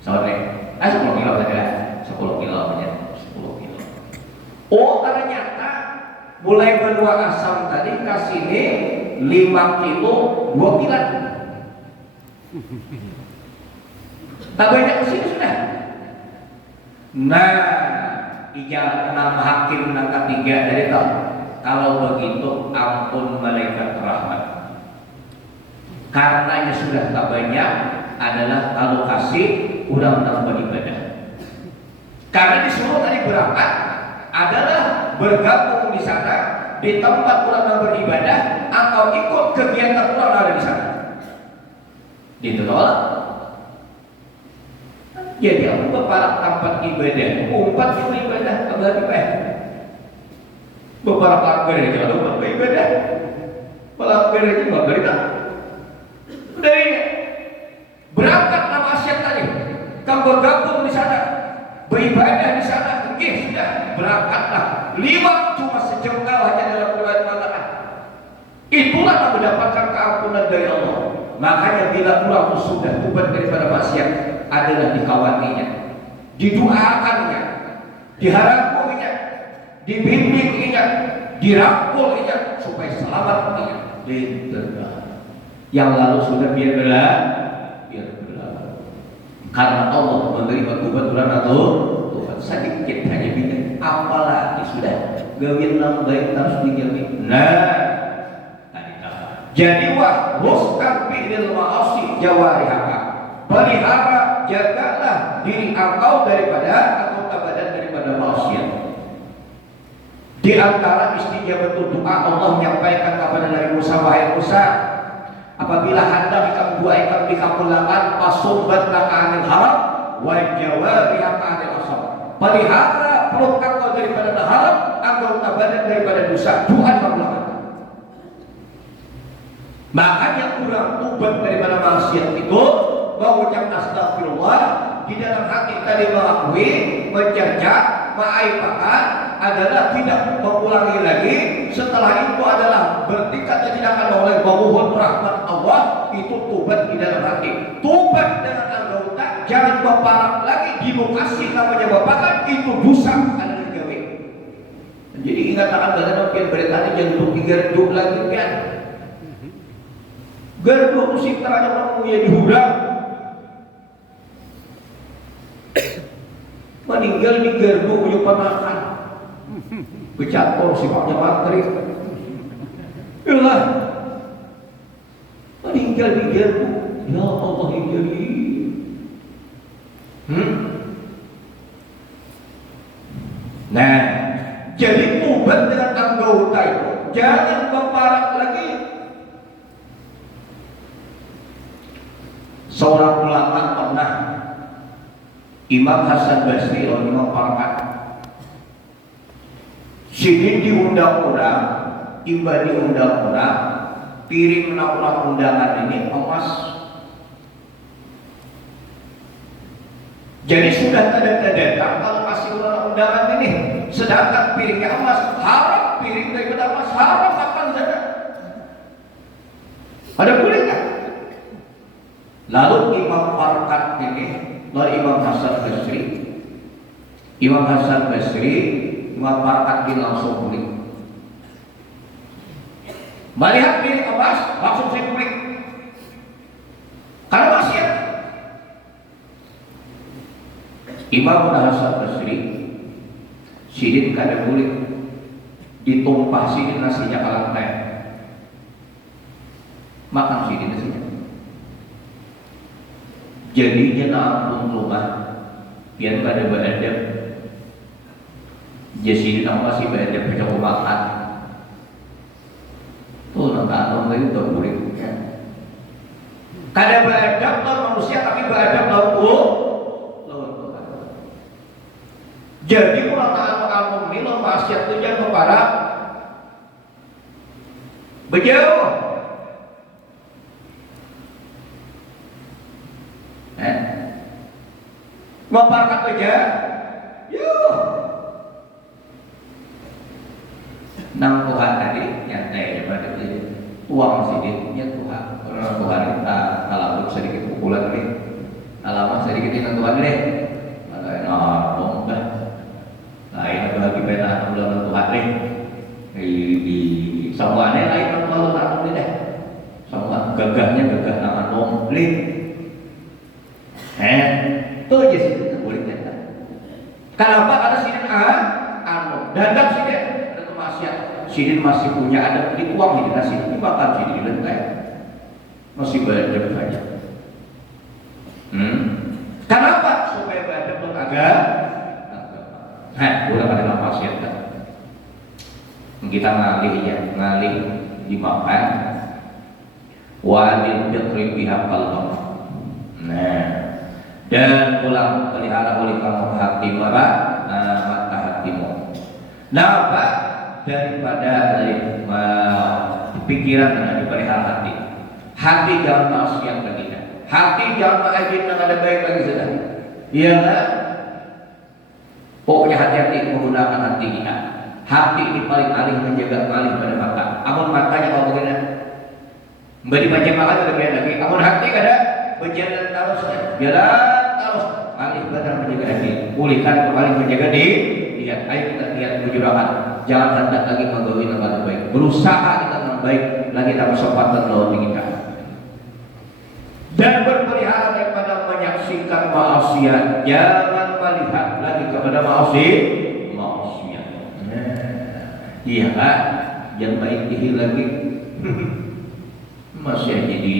Sorry, 10 kilo saja, 10 kilo aja, 10 kilo. Oh, ternyata mulai Benua Asam tadi ke sini 5 kilo 2 kilo. Tak banyak kesini sudah. Nah ijal 6 hakim nangka 3 dari tahu. Kalau begitu ampun malaikat rahmat. Karenanya sudah tak banyak adalah kalau kasih kurang nambah ibadah. Karena disuruh tadi berangkat adalah bergabung di sana di tempat kurang beribadah atau ikut kegiatan kurang ada di sana. Ditolak. Jadi aku beberapa tempat ibadah, umpat yang ibadah kembali beberapa gereja umpat ibadah, beberapa gereja nggak berita. Dari berangkat nama asyik tadi, kamu bergabung di sana, beribadah di sana, sudah berangkatlah. 5 cuma sejengkal hanya dalam bulan Ramadan. Itulah yang mendapatkan keampunan dari Allah. Makanya bila pulang sudah tuban daripada maksiat adalah dikawaninya, didoakannya, diharapkannya, dibimbinginya, dirangkulnya supaya selamat dia. Yang lalu sudah biar berlalu. Karena Allah menerima tuban bulan atau Tuhan sedikit hanya bikin apalagi sudah gawin baik harus dijamin. Jadi wahuskan fi'lil ma'asi jawarihaka. Pelihara, jagalah diri engkau daripada atau badan daripada maksiat. Di antara istijabatul doa Allah menyampaikan kepada Nabi Musa, wahai Musa, apabila hendak ikam dua ikam dikabulkan pasumbat anil haram wa jawarihaka anil asam. Pelihara perut engkau daripada haram, anggota badan daripada dosa. Doa dikabulkan. Makanya kurang tuban daripada maksiat itu mengucap astagfirullah di dalam hati tadi mengakui, mencerca, mengaibakan adalah tidak mengulangi lagi. Setelah itu adalah bertekad dan tidak akan oleh memohon rahmat Allah. Itu tuban di dalam hati. Tuban dengan anggota, jangan berparak lagi di lokasi namanya bapakan itu dosa ada digawe. Jadi ingat akan dalam kian beritanya jangan 3 lagi kan. Gardu musik teranya mamunya dihudang, meninggal di gardu punya panakan, becator sifatnya materi, iyalah, meninggal di gardu, ya Allah yang jadi, Nah, jadi tuban dengan anggota itu jangan berparak lagi. Seorang ulama pernah Imam Hasan Basri atau Imam Parkat sini diundang orang, tiba diundang orang, piring menaulah undangan ini emas. Jadi sudah datang kalau kasih orang undangan ini, sedangkan piringnya emas, haram piring daripada emas, haram makan saja. Ada bolehkah? Lalu Imam Parkat ini, lalu Imam Hasan Basri, Imam Parkat ini langsung beli. Melihat piring emas, langsung saya beli. Karena maksiat. Imam Hasan Basri, sidin kada beli, ditumpah sidin nasinya kalah naik, makan sidin nasinya. Jadinya nampung rumah biar pada beradab. Jadi nak masih beradab punya makan. Tuh nak anom lagi tak boleh. Kada beradab lawan manusia tapi beradab lawan Tuhan. Jadi kurang anom ini lawan maksiat itu jangan kepada bejauh. Memparkat aja, yuk. Nang Tuhan tadi nyantai daripada itu uang sedikitnya Tuhan. Orang Tuhan kita alamat sedikit pukulan nih, alamat sedikit ini Tuhan nih. Makanya ngomong dah. Lain apa lagi pernah bulan Tuhan nih. Di semuanya lain kalau tak nih deh. Semua gagahnya gagah nama nom nih. Tuh aja sih boleh nyata. Kenapa? Karena sini punya adab dituang di nasi dimakan sini dilentai masih banyak banyak. Kenapa? Supaya beradab beragama. Udah pada pasien kan kita ngalih dimakan wadil biqri pihak kalbam. Nah, dan pulang pelihara oleh kamu hati mata hatimu. Kenapa? Daripada pikiran dan dipelihara hati jangan maksiat lagi, hati jangan maajin yang ada baik lagi sudah. Iya kan? Pokoknya hati-hati menggunakan hati kita. Hati ini paling alih menjaga alih pada mata. Amun matanya kalau begini, beri macam makan lebih lagi. Amun hati kada berjalan terus, jalan terus. Alih benar menjaga hati. Pulihkan kembali menjaga diri. Lihat, ayo kita lihat kejurangan. Jangan hendak lagi menggawi yang lebih baik. Berusaha kita yang baik lagi dapat kesempatan lawan kita. Dan berpelihara daripada menyaksikan maksiat. Jangan melihat lagi kepada maksiat. Iya kan? Yang baik dihil lagi masih aja di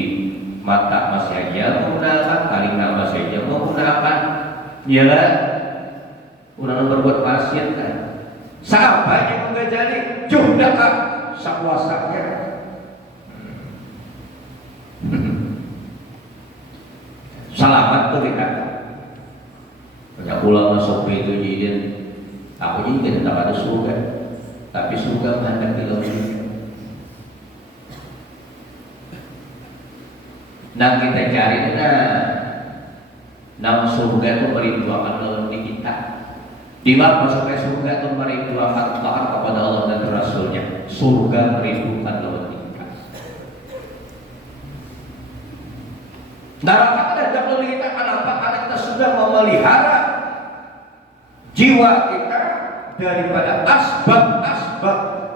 mata masih aja menggunakan, telinga masih aja menggunakan. Iya kan? Udah berbuat maksiat kan? Siapa yang menggajali? Juhdah kan? Sakuasanya. Selamat tuh kita. Banyak ulama sopi itu jadian. Aku jadi tidak ada surga. Tapi surga mandang di laut. Nah kita cari nama surga itu merindukan laut di kita. Di mana supaya surga itu merindukan taat kepada Allah dan Rasulnya. Surga merindukan laut di kita. Neraka ada laut di kita. Kenapa? Karena kita sudah memelihara jiwa kita daripada asbab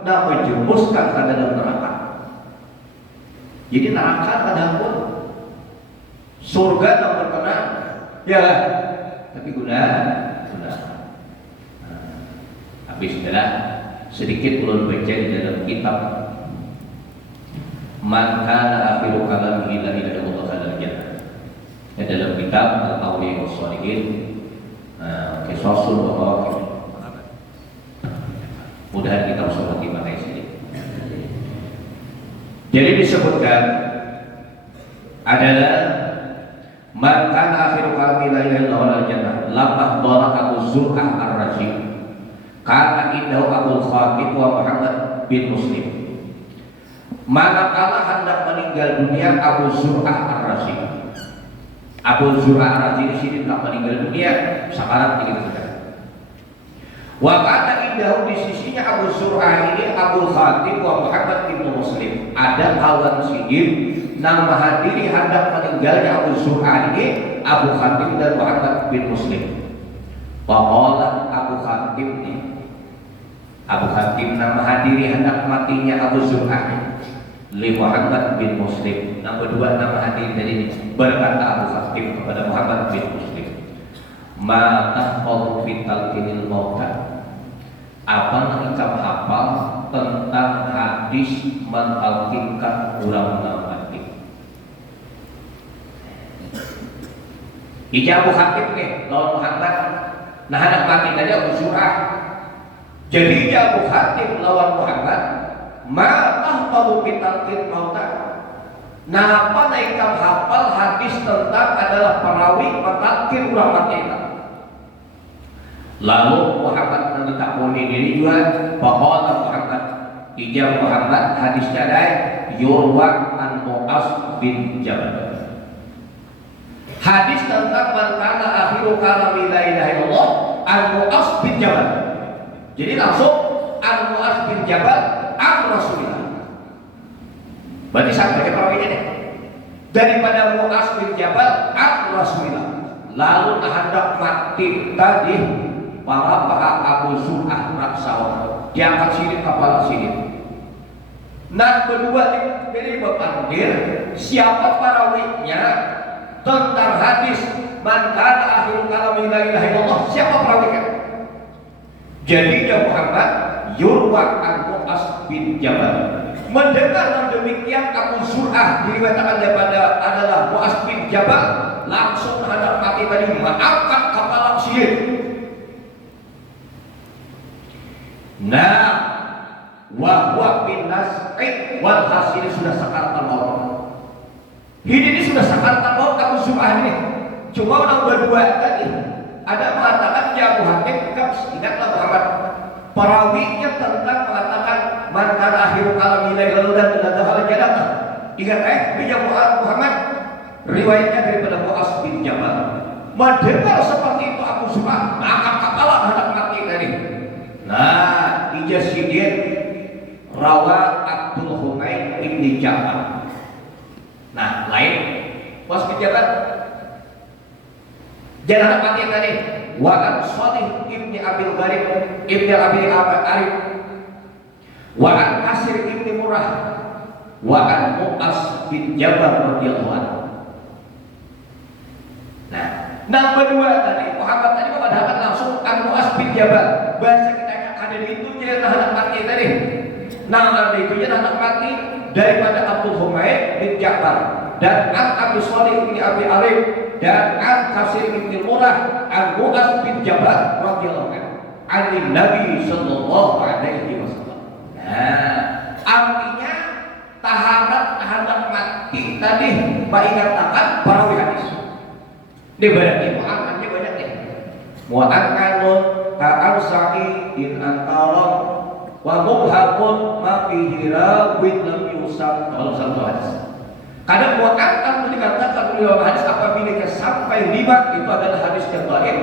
yang menjerumuskan ke dalam neraka. Jadi neraka ada pun surga yang berkenan, ya kan? Tapi guna. Habis adalah sedikit ulun baca di dalam kitab Man kana akhiru kalamihi la ilaha illallah al-jannah. Dalam kitab Al-Awliya was-Shalihin Kisasul wa mudah kita bersama kita sini. Jadi disebutkan adalah man kana akhiru kalami la ilaha illallah al-jannah lamah dhala Abu Zur'ah ar-Razi kana indahu Abul Khatib wa Muhammad bin Muslim. Manakala hendak meninggal dunia Abu Zur'ah ar-Razi. Abu Zur'ah ar-Razi di sini telah meninggal dunia sekarang kita sudah. Wa kana indahu di sisinya Abu Zur'ah ini Abul Khatib wa Muhammad bin Muslim. Ada kawan sidin yang menghadiri hendak meninggalnya Abu Zur'ah ini Abu Khatib dan Muhammad bin Muslim. Faqala Abu Khatib ini Abu Khatib yang menghadiri hendak matinya Abu Zur'ah li Muhammad bin Muslim. Yang kedua yang menghadiri tadi ini berkata Abu Khatib kepada Muhammad bin Muslim, ma tahfadhu fi talqinil mauta. Apa yang kamu hafal tentang hadis mentalkinkan orang mati? Ija Abu Khatib nih lawan Muhammad. Nah anak mati tadi Abu Zur'ah. Jadi Ija Abu Khatib lawan Muhammad. Ma tahfadhu fi talqinil mauta. Nah apa yang kamu hafal hadis tentang adalah perawi mentalkin orang mati itu? Lalu Muhammad menditakuni diri juga bahwa Muhammad ijab Muhammad hadisnya ada yurwa an Mu'az bin Jabal. Hadis tentang man kana akhiru kalami la ilaha illallah an Mu'az bin Jabal. Jadi langsung an Mu'az bin Jabal an Rasulullah. Berarti sampai ke perawinya nih. Daripada Mu'az bin Jabal an Rasulullah. Lalu hendak mati tadi para Abu Zur'ah raksawan diangkat sini kepala sini. Nah kedua ini berpandir siapa perawinya tentang hadis man kana akhirul kalami la ilaha illallah, siapa perawinya? Jadi ya Muhammad yurwa an Mu'az bin Jabal. Mendengar hal demikian Abu Zur'ah diriwayatkan daripada adalah Mu'az bin Jabal, langsung hadap mati tadi mengangkat kepala Sidin. Nah, wahwa bin Nas'id wal hasil sudah sakaratul maut. Ini sudah sakaratul maut Abu Zur'ah ini. Cuma orang berdua tadi ada mengatakan ya Abu Hatim, ingatlah Muhammad. Perawinya tentang mengatakan man kana akhiru kalami la ilaha illallah dan dakhala jannah. Ingat dia Muhammad riwayatnya daripada Mu'az bin Jabal. Mendengar seperti itu Abu Zur'ah angkat kepala hendak mati tadi. Nah, Sidin rawa Abdul Humaid ibn Jabal. Nah, lain Mu'az bin Jabal jangan mati tadi. Wa an Shalih ibni Abil Gharib ibni Abi Arif wa an Kasir ibni Murrah wa an Mu'az bin Jabal radhiyallahu anhu. Nah, berdua tadi Muhammad tadi memadakan langsung an Mu'az bin Jabal. Bahasa kita ada di itu dia hendak mati tadi. Nah, ada itu dia hendak mati daripada Abdul Humaid bin Jabal dan an Abi Shalih bin Abi Arif dan an Kasir bin Murrah an Mu'az bin Jabal radhiyallahu anhu an Nabi sallallahu alaihi wasallam. Nah, artinya taharat mati tadi mengatakan perawi hadis. Ini berarti mu'anannya banyak nih. Mu'ananun ka'al sa'idin antara wa mubhaqun ma fihi rawin lam yusam kalau satu hadis. Kadang mu'anan itu dikatakan oleh ulama hadis apabila sampai 5 itu adalah hadis yang dhaif.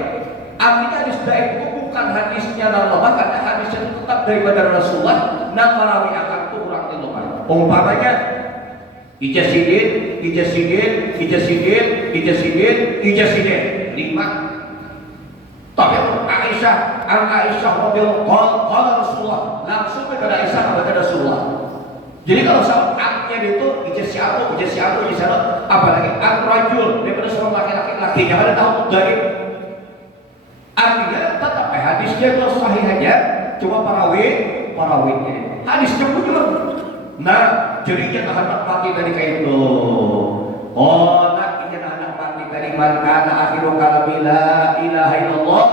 Artinya hadis dhaif itu bukan hadisnya lemah karena hadisnya itu tetap daripada Rasulullah. Nah, perawi akan itu kurang lemah. Umpamanya Sidin 5. Tapi Aisyah radhiyallahu anha Rasulullah langsung kepada Aisyah kepada Rasulullah. Jadi kalau saatnya itu siapa di sana, apalagi rajul daripada seorang laki-laki yang ada tahu dari artinya tetap hadisnya itu sahih aja, cuma parawinnya hadisnya pun juga. Nah, jadinya anak mati tadi kayak itu. Oh, nak anak mati tadi man kana akhiru kalami la ilaha illallah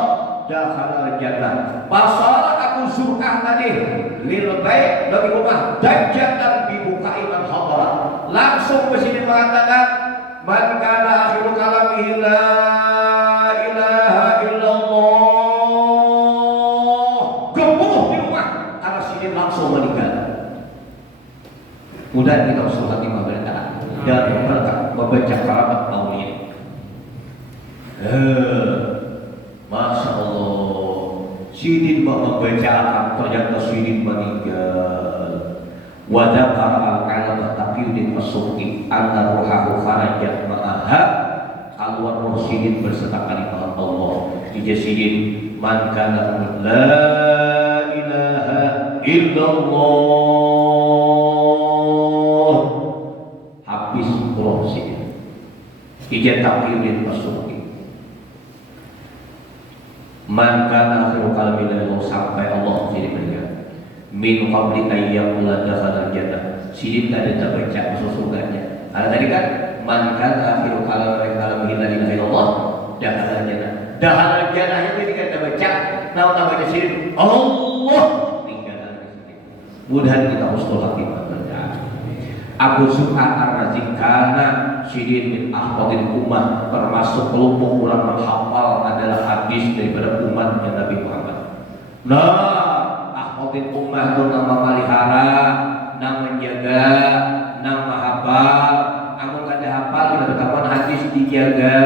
dakhala jannah. Pasal Abu Zur'ah tadi lil bait dari rumah dajjal dibuka iman hadara. Langsung ke sini mengatakan man kana akhiru kalami la ilaha illallah. Gemuruh di rumah karena sini langsung meninggal. Mudah kita usul hati mereka dan mereka membaca keramat maulid. Masya Allah, Sidin membaca akan ternyata Sidin meninggal. Wadakar al-alam taqiyudin masuki anna ruhahu kharajat ma'aha alwan ruh Sidin berserta kalimat Allah. Ija Sidin man kana la ilaha illallah habis roh Sidin. Ija taqiyudin masuki man kana akhiru kalami la sampai Allah Sidin meninggal. Min qabli ayyam la dakhala jannah. Sidin tadi tak baca masuk surganya. Ada tadi kan man kana akhiru kalami la ilaha illallah dakhala jannah. Dakhala jannah itu kita baca nama baca Sidin Allah tinggal di sini. Mudah kita usul hati. Abu Zur'ah ar-Razi kana Sidin min ahwadil ummah, termasuk kelompok ulama menghafal adalah hadis daripada umatnya Nabi Muhammad. Nah, ahwadil ummah itu nama melihara, nama menjaga, nama hafal. Amun kada hafal kita berkapan hadis dijaga,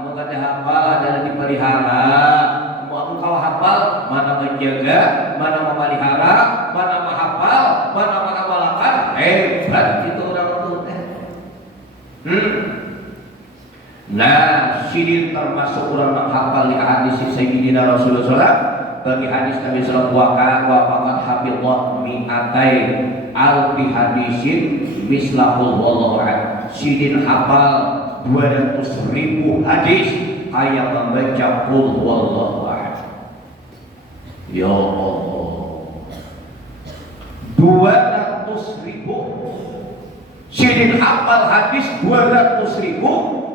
amun kada hafal adalah dipelihara. Amun kau hafal mana menjaga, mana memelihara, mana menghafal, mana mengamalkan. Hebat itu orang itu. Nah, Sidin termasuk orang menghafal di hadis Sayyidina Rasulullah SAW. Bagi hadis Nabi SAW waqat hafidhah mi'atai alfi hadisin mislahul wallahu a'lam. Sidin hafal 200.000 hadis kayak membaca qul wallahu a'lam. Ya Allah, 200.000. Sidin hafal hadis 200.000,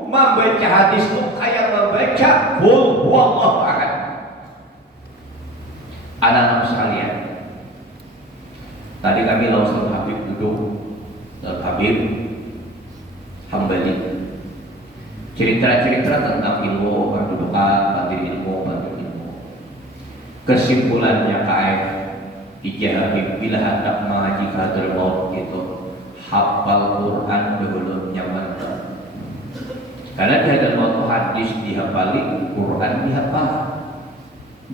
membaca hadis itu kayak membaca qul huwallahu ahad. Anak-anak sekalian, tadi kami langsung Habib duduk, Habib Hambali cerita-cerita tentang ilmu kedudukan, batin ilmu. Kesimpulannya KF Ijah Habib bila hendak mengaji kader maut itu hafal Quran dahulu nyaman. Karena di hadal maut hadis dihafali, Quran dihafal.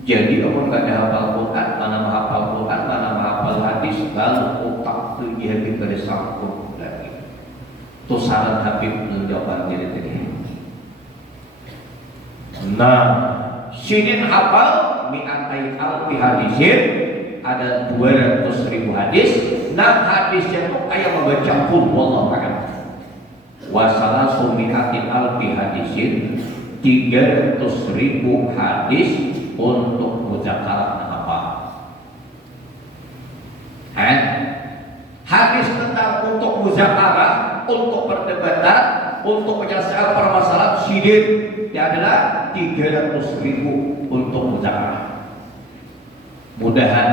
Jadi orang gak ada hafal Quran, mana menghafal Quran, mana menghafal hadis, lalu otak itu Habib dari sangkut lagi. Itu saran Habib menjawab diri tadi. Nah, sidin hafal mi'atai alfi hadisin, ada 200.000 hadis. Nah, hadisnya itu kayak membaca qul huwallahu ahad. Wa salasu mi'atin alfi hadisin, 300.000 hadis untuk mudzakarah apa? Hadis tentang untuk mudzakarah, untuk perdebatan, untuk menyelesaikan permasalahan sidin adalah 300.000 untuk mudzakarah. Mudahan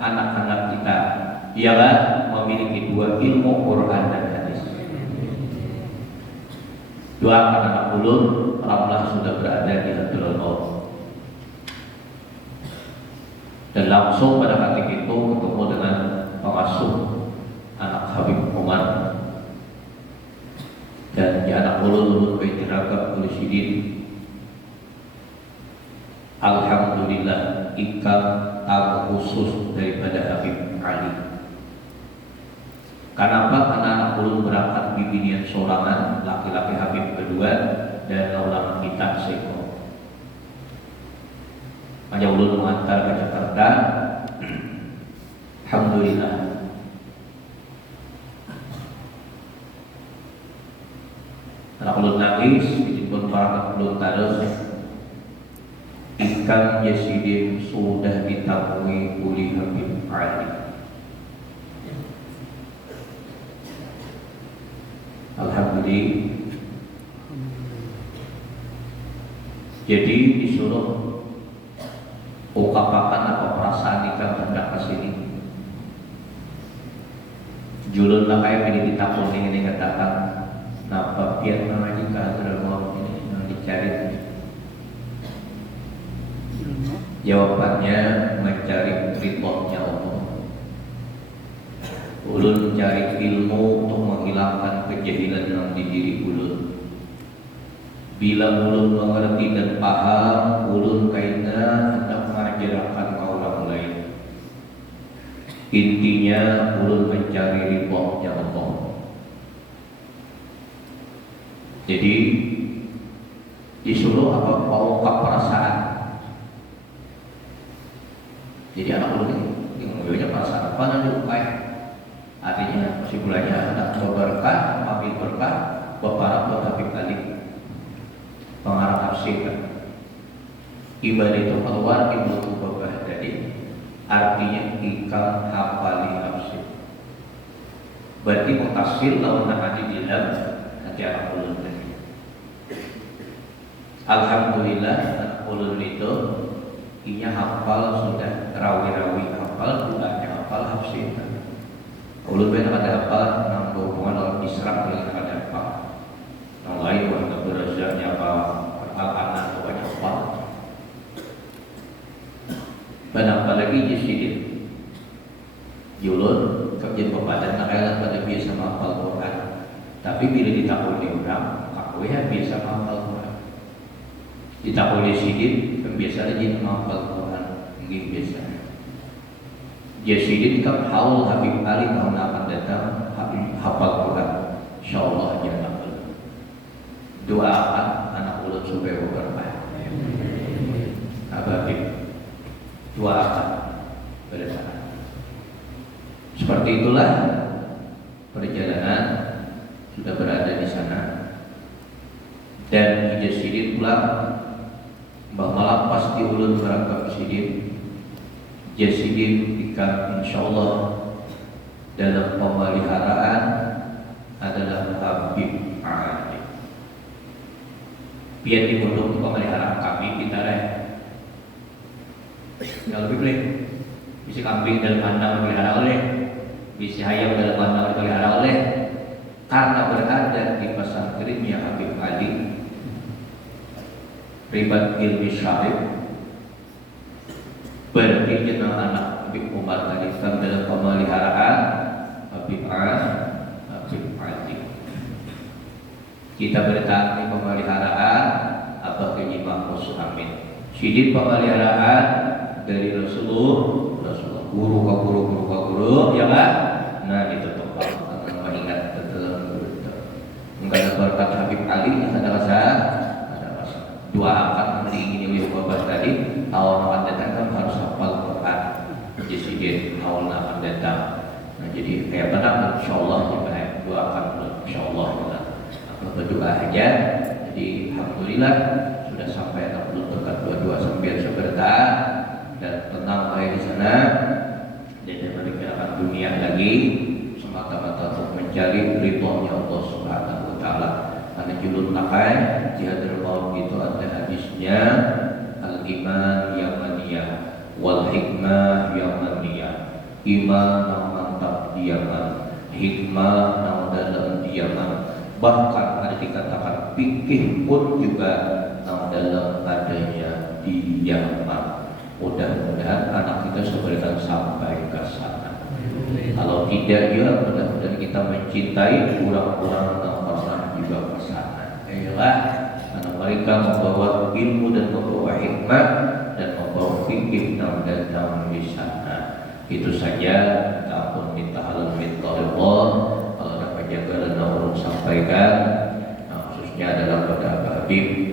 anak-anak kita ialah memiliki dua ilmu Quran dan hadis. Doakan anak ulun, alhamdulillah sudah berada di Hadrul Maut. Dan langsung pada ketika itu ketemu dengan pengasuh anak Habib Umar. Dan di anak ulun berinteraksi oleh sidin. Alhamdulillah ikam tamu khusus daripada Habib Ali. Kenapa? Karena anak ulun berangkat bibinian sorangan, laki-laki Habib kedua dan ulama kita seekor. Hanya ulun mengantar ke Jakarta. Alhamdulillah. Anak ulun nangis, dijemput para ulun terus. Ikan Yasidin sudah ditabungi oleh Habib Ali. Alhamdulillah. Jadi disuruh ungkapkan apa perasaan ikan hendak ke sini. Julun lah kayak ini ditakut ini katakan, napa biar mengaji kader mau ini yang dicari. Jawabannya mencari ridhonya Allah. Ulun mencari ilmu untuk menghilangkan kejahilan dalam diri ulun. Bila ulun mengerti dan paham, ulun kaitan hendak mengajarkan orang lain. Intinya ulun mencari ridhonya Allah. Jadi disuruh apa mengungkap perasaan. Jadi anak ulun ini mengambilnya perasaan apa nanti upai. Artinya kesimpulannya hendak berkah, mengambil berkah, beberapa buat Habib Ali. Pengarang tafsir. Ibadah itu keluar ibnu Tubabah tadi. Artinya ikam hafali tafsir. Berarti mutafsir lawan nanti di dalam hati anak ulun tadi. Alhamdulillah anak ulun itu inya hafal sudah rawi-rawi hafal, bulannya hafal hafsir. Ulun benar ada hafal nang hubungan dalam Isra dengan ada hafal. Yang lain wahda berazanya apa al-anak banyak hafal. Dan apalagi Yasidin Julun kerja pepadan nakailan pada biasa menghafal Quran. Tapi bila ditakuni orang, aku ya biasa menghafal Quran. Ditakuni Yasidin biasa aja menghafal Quran, ini biasa. Yasidin kan haul Habib Ali tahun akan datang hafal Quran, insyaallah aja hafal. Doakan anak ulun supaya berkah. Habib doakan pada saat. Seperti itulah perjalanan sudah berada di sana. Dan Yasidin pulang bahwa pasti ulun berangkat sidin. Yasidin ikan insyaallah dalam pemeliharaan adalah Habib Ali. Biar dibutuh pemeliharaan kami kita kalau lebih baik bisa kambing dalam kandang dipelihara oleh, bisa ayam dalam kandang dipelihara oleh, karena berada di pesantrennya Habib Ali Ribat Ilmi Syarif, berarti jenang anak Habib Umar tadi dalam pemeliharaan Habib Ali. Kita bertahan di pemeliharaan Abah Haji Mahfuz Amin. Sidin pemeliharaan dari Rasulullah, guru ke guru, ya kan? Nah itu tuh kalau ingat betul. Enggak ada berkat Habib Ali, ada rasa. Dua akan diingini oleh Bapak tadi, awal akan datang kan harus hafal Quran. Jadi sidin awal akan datang. Nah jadi kayak benar, insyaallah kita doakan, insyaallah kita berdoa aja. Jadi alhamdulillah sudah sampai 60 dekat 22 sampai sebentar dan tenang baik di sana. Dan jangan dikirakan dunia lagi semata-mata untuk mencari ridhonya Allah Subhanahu wa taala. Karena julun nakai jihadul maut itu ada hadisnya, al-iman yamaniyah wal hikmah yamaniyah. Iman yang mantap di Yaman, hikmah yang dalam di Yaman, bahkan ada dikatakan fikih pun juga yang dalam adanya di Yaman. Mudah-mudahan anak kita seberikan sampai ke sana. Kalau tidak ya mudah-mudahan kita mencintai orang-orang yang pernah juga ke sana. Ayolah, karena mereka membawa ilmu dan membawa hikmah dan membawa fikih yang datang di sana. Itu saja. Ampun minta halal minta Allah. Kalau ada penjaga dan orang sampaikan, khususnya adalah pada Habib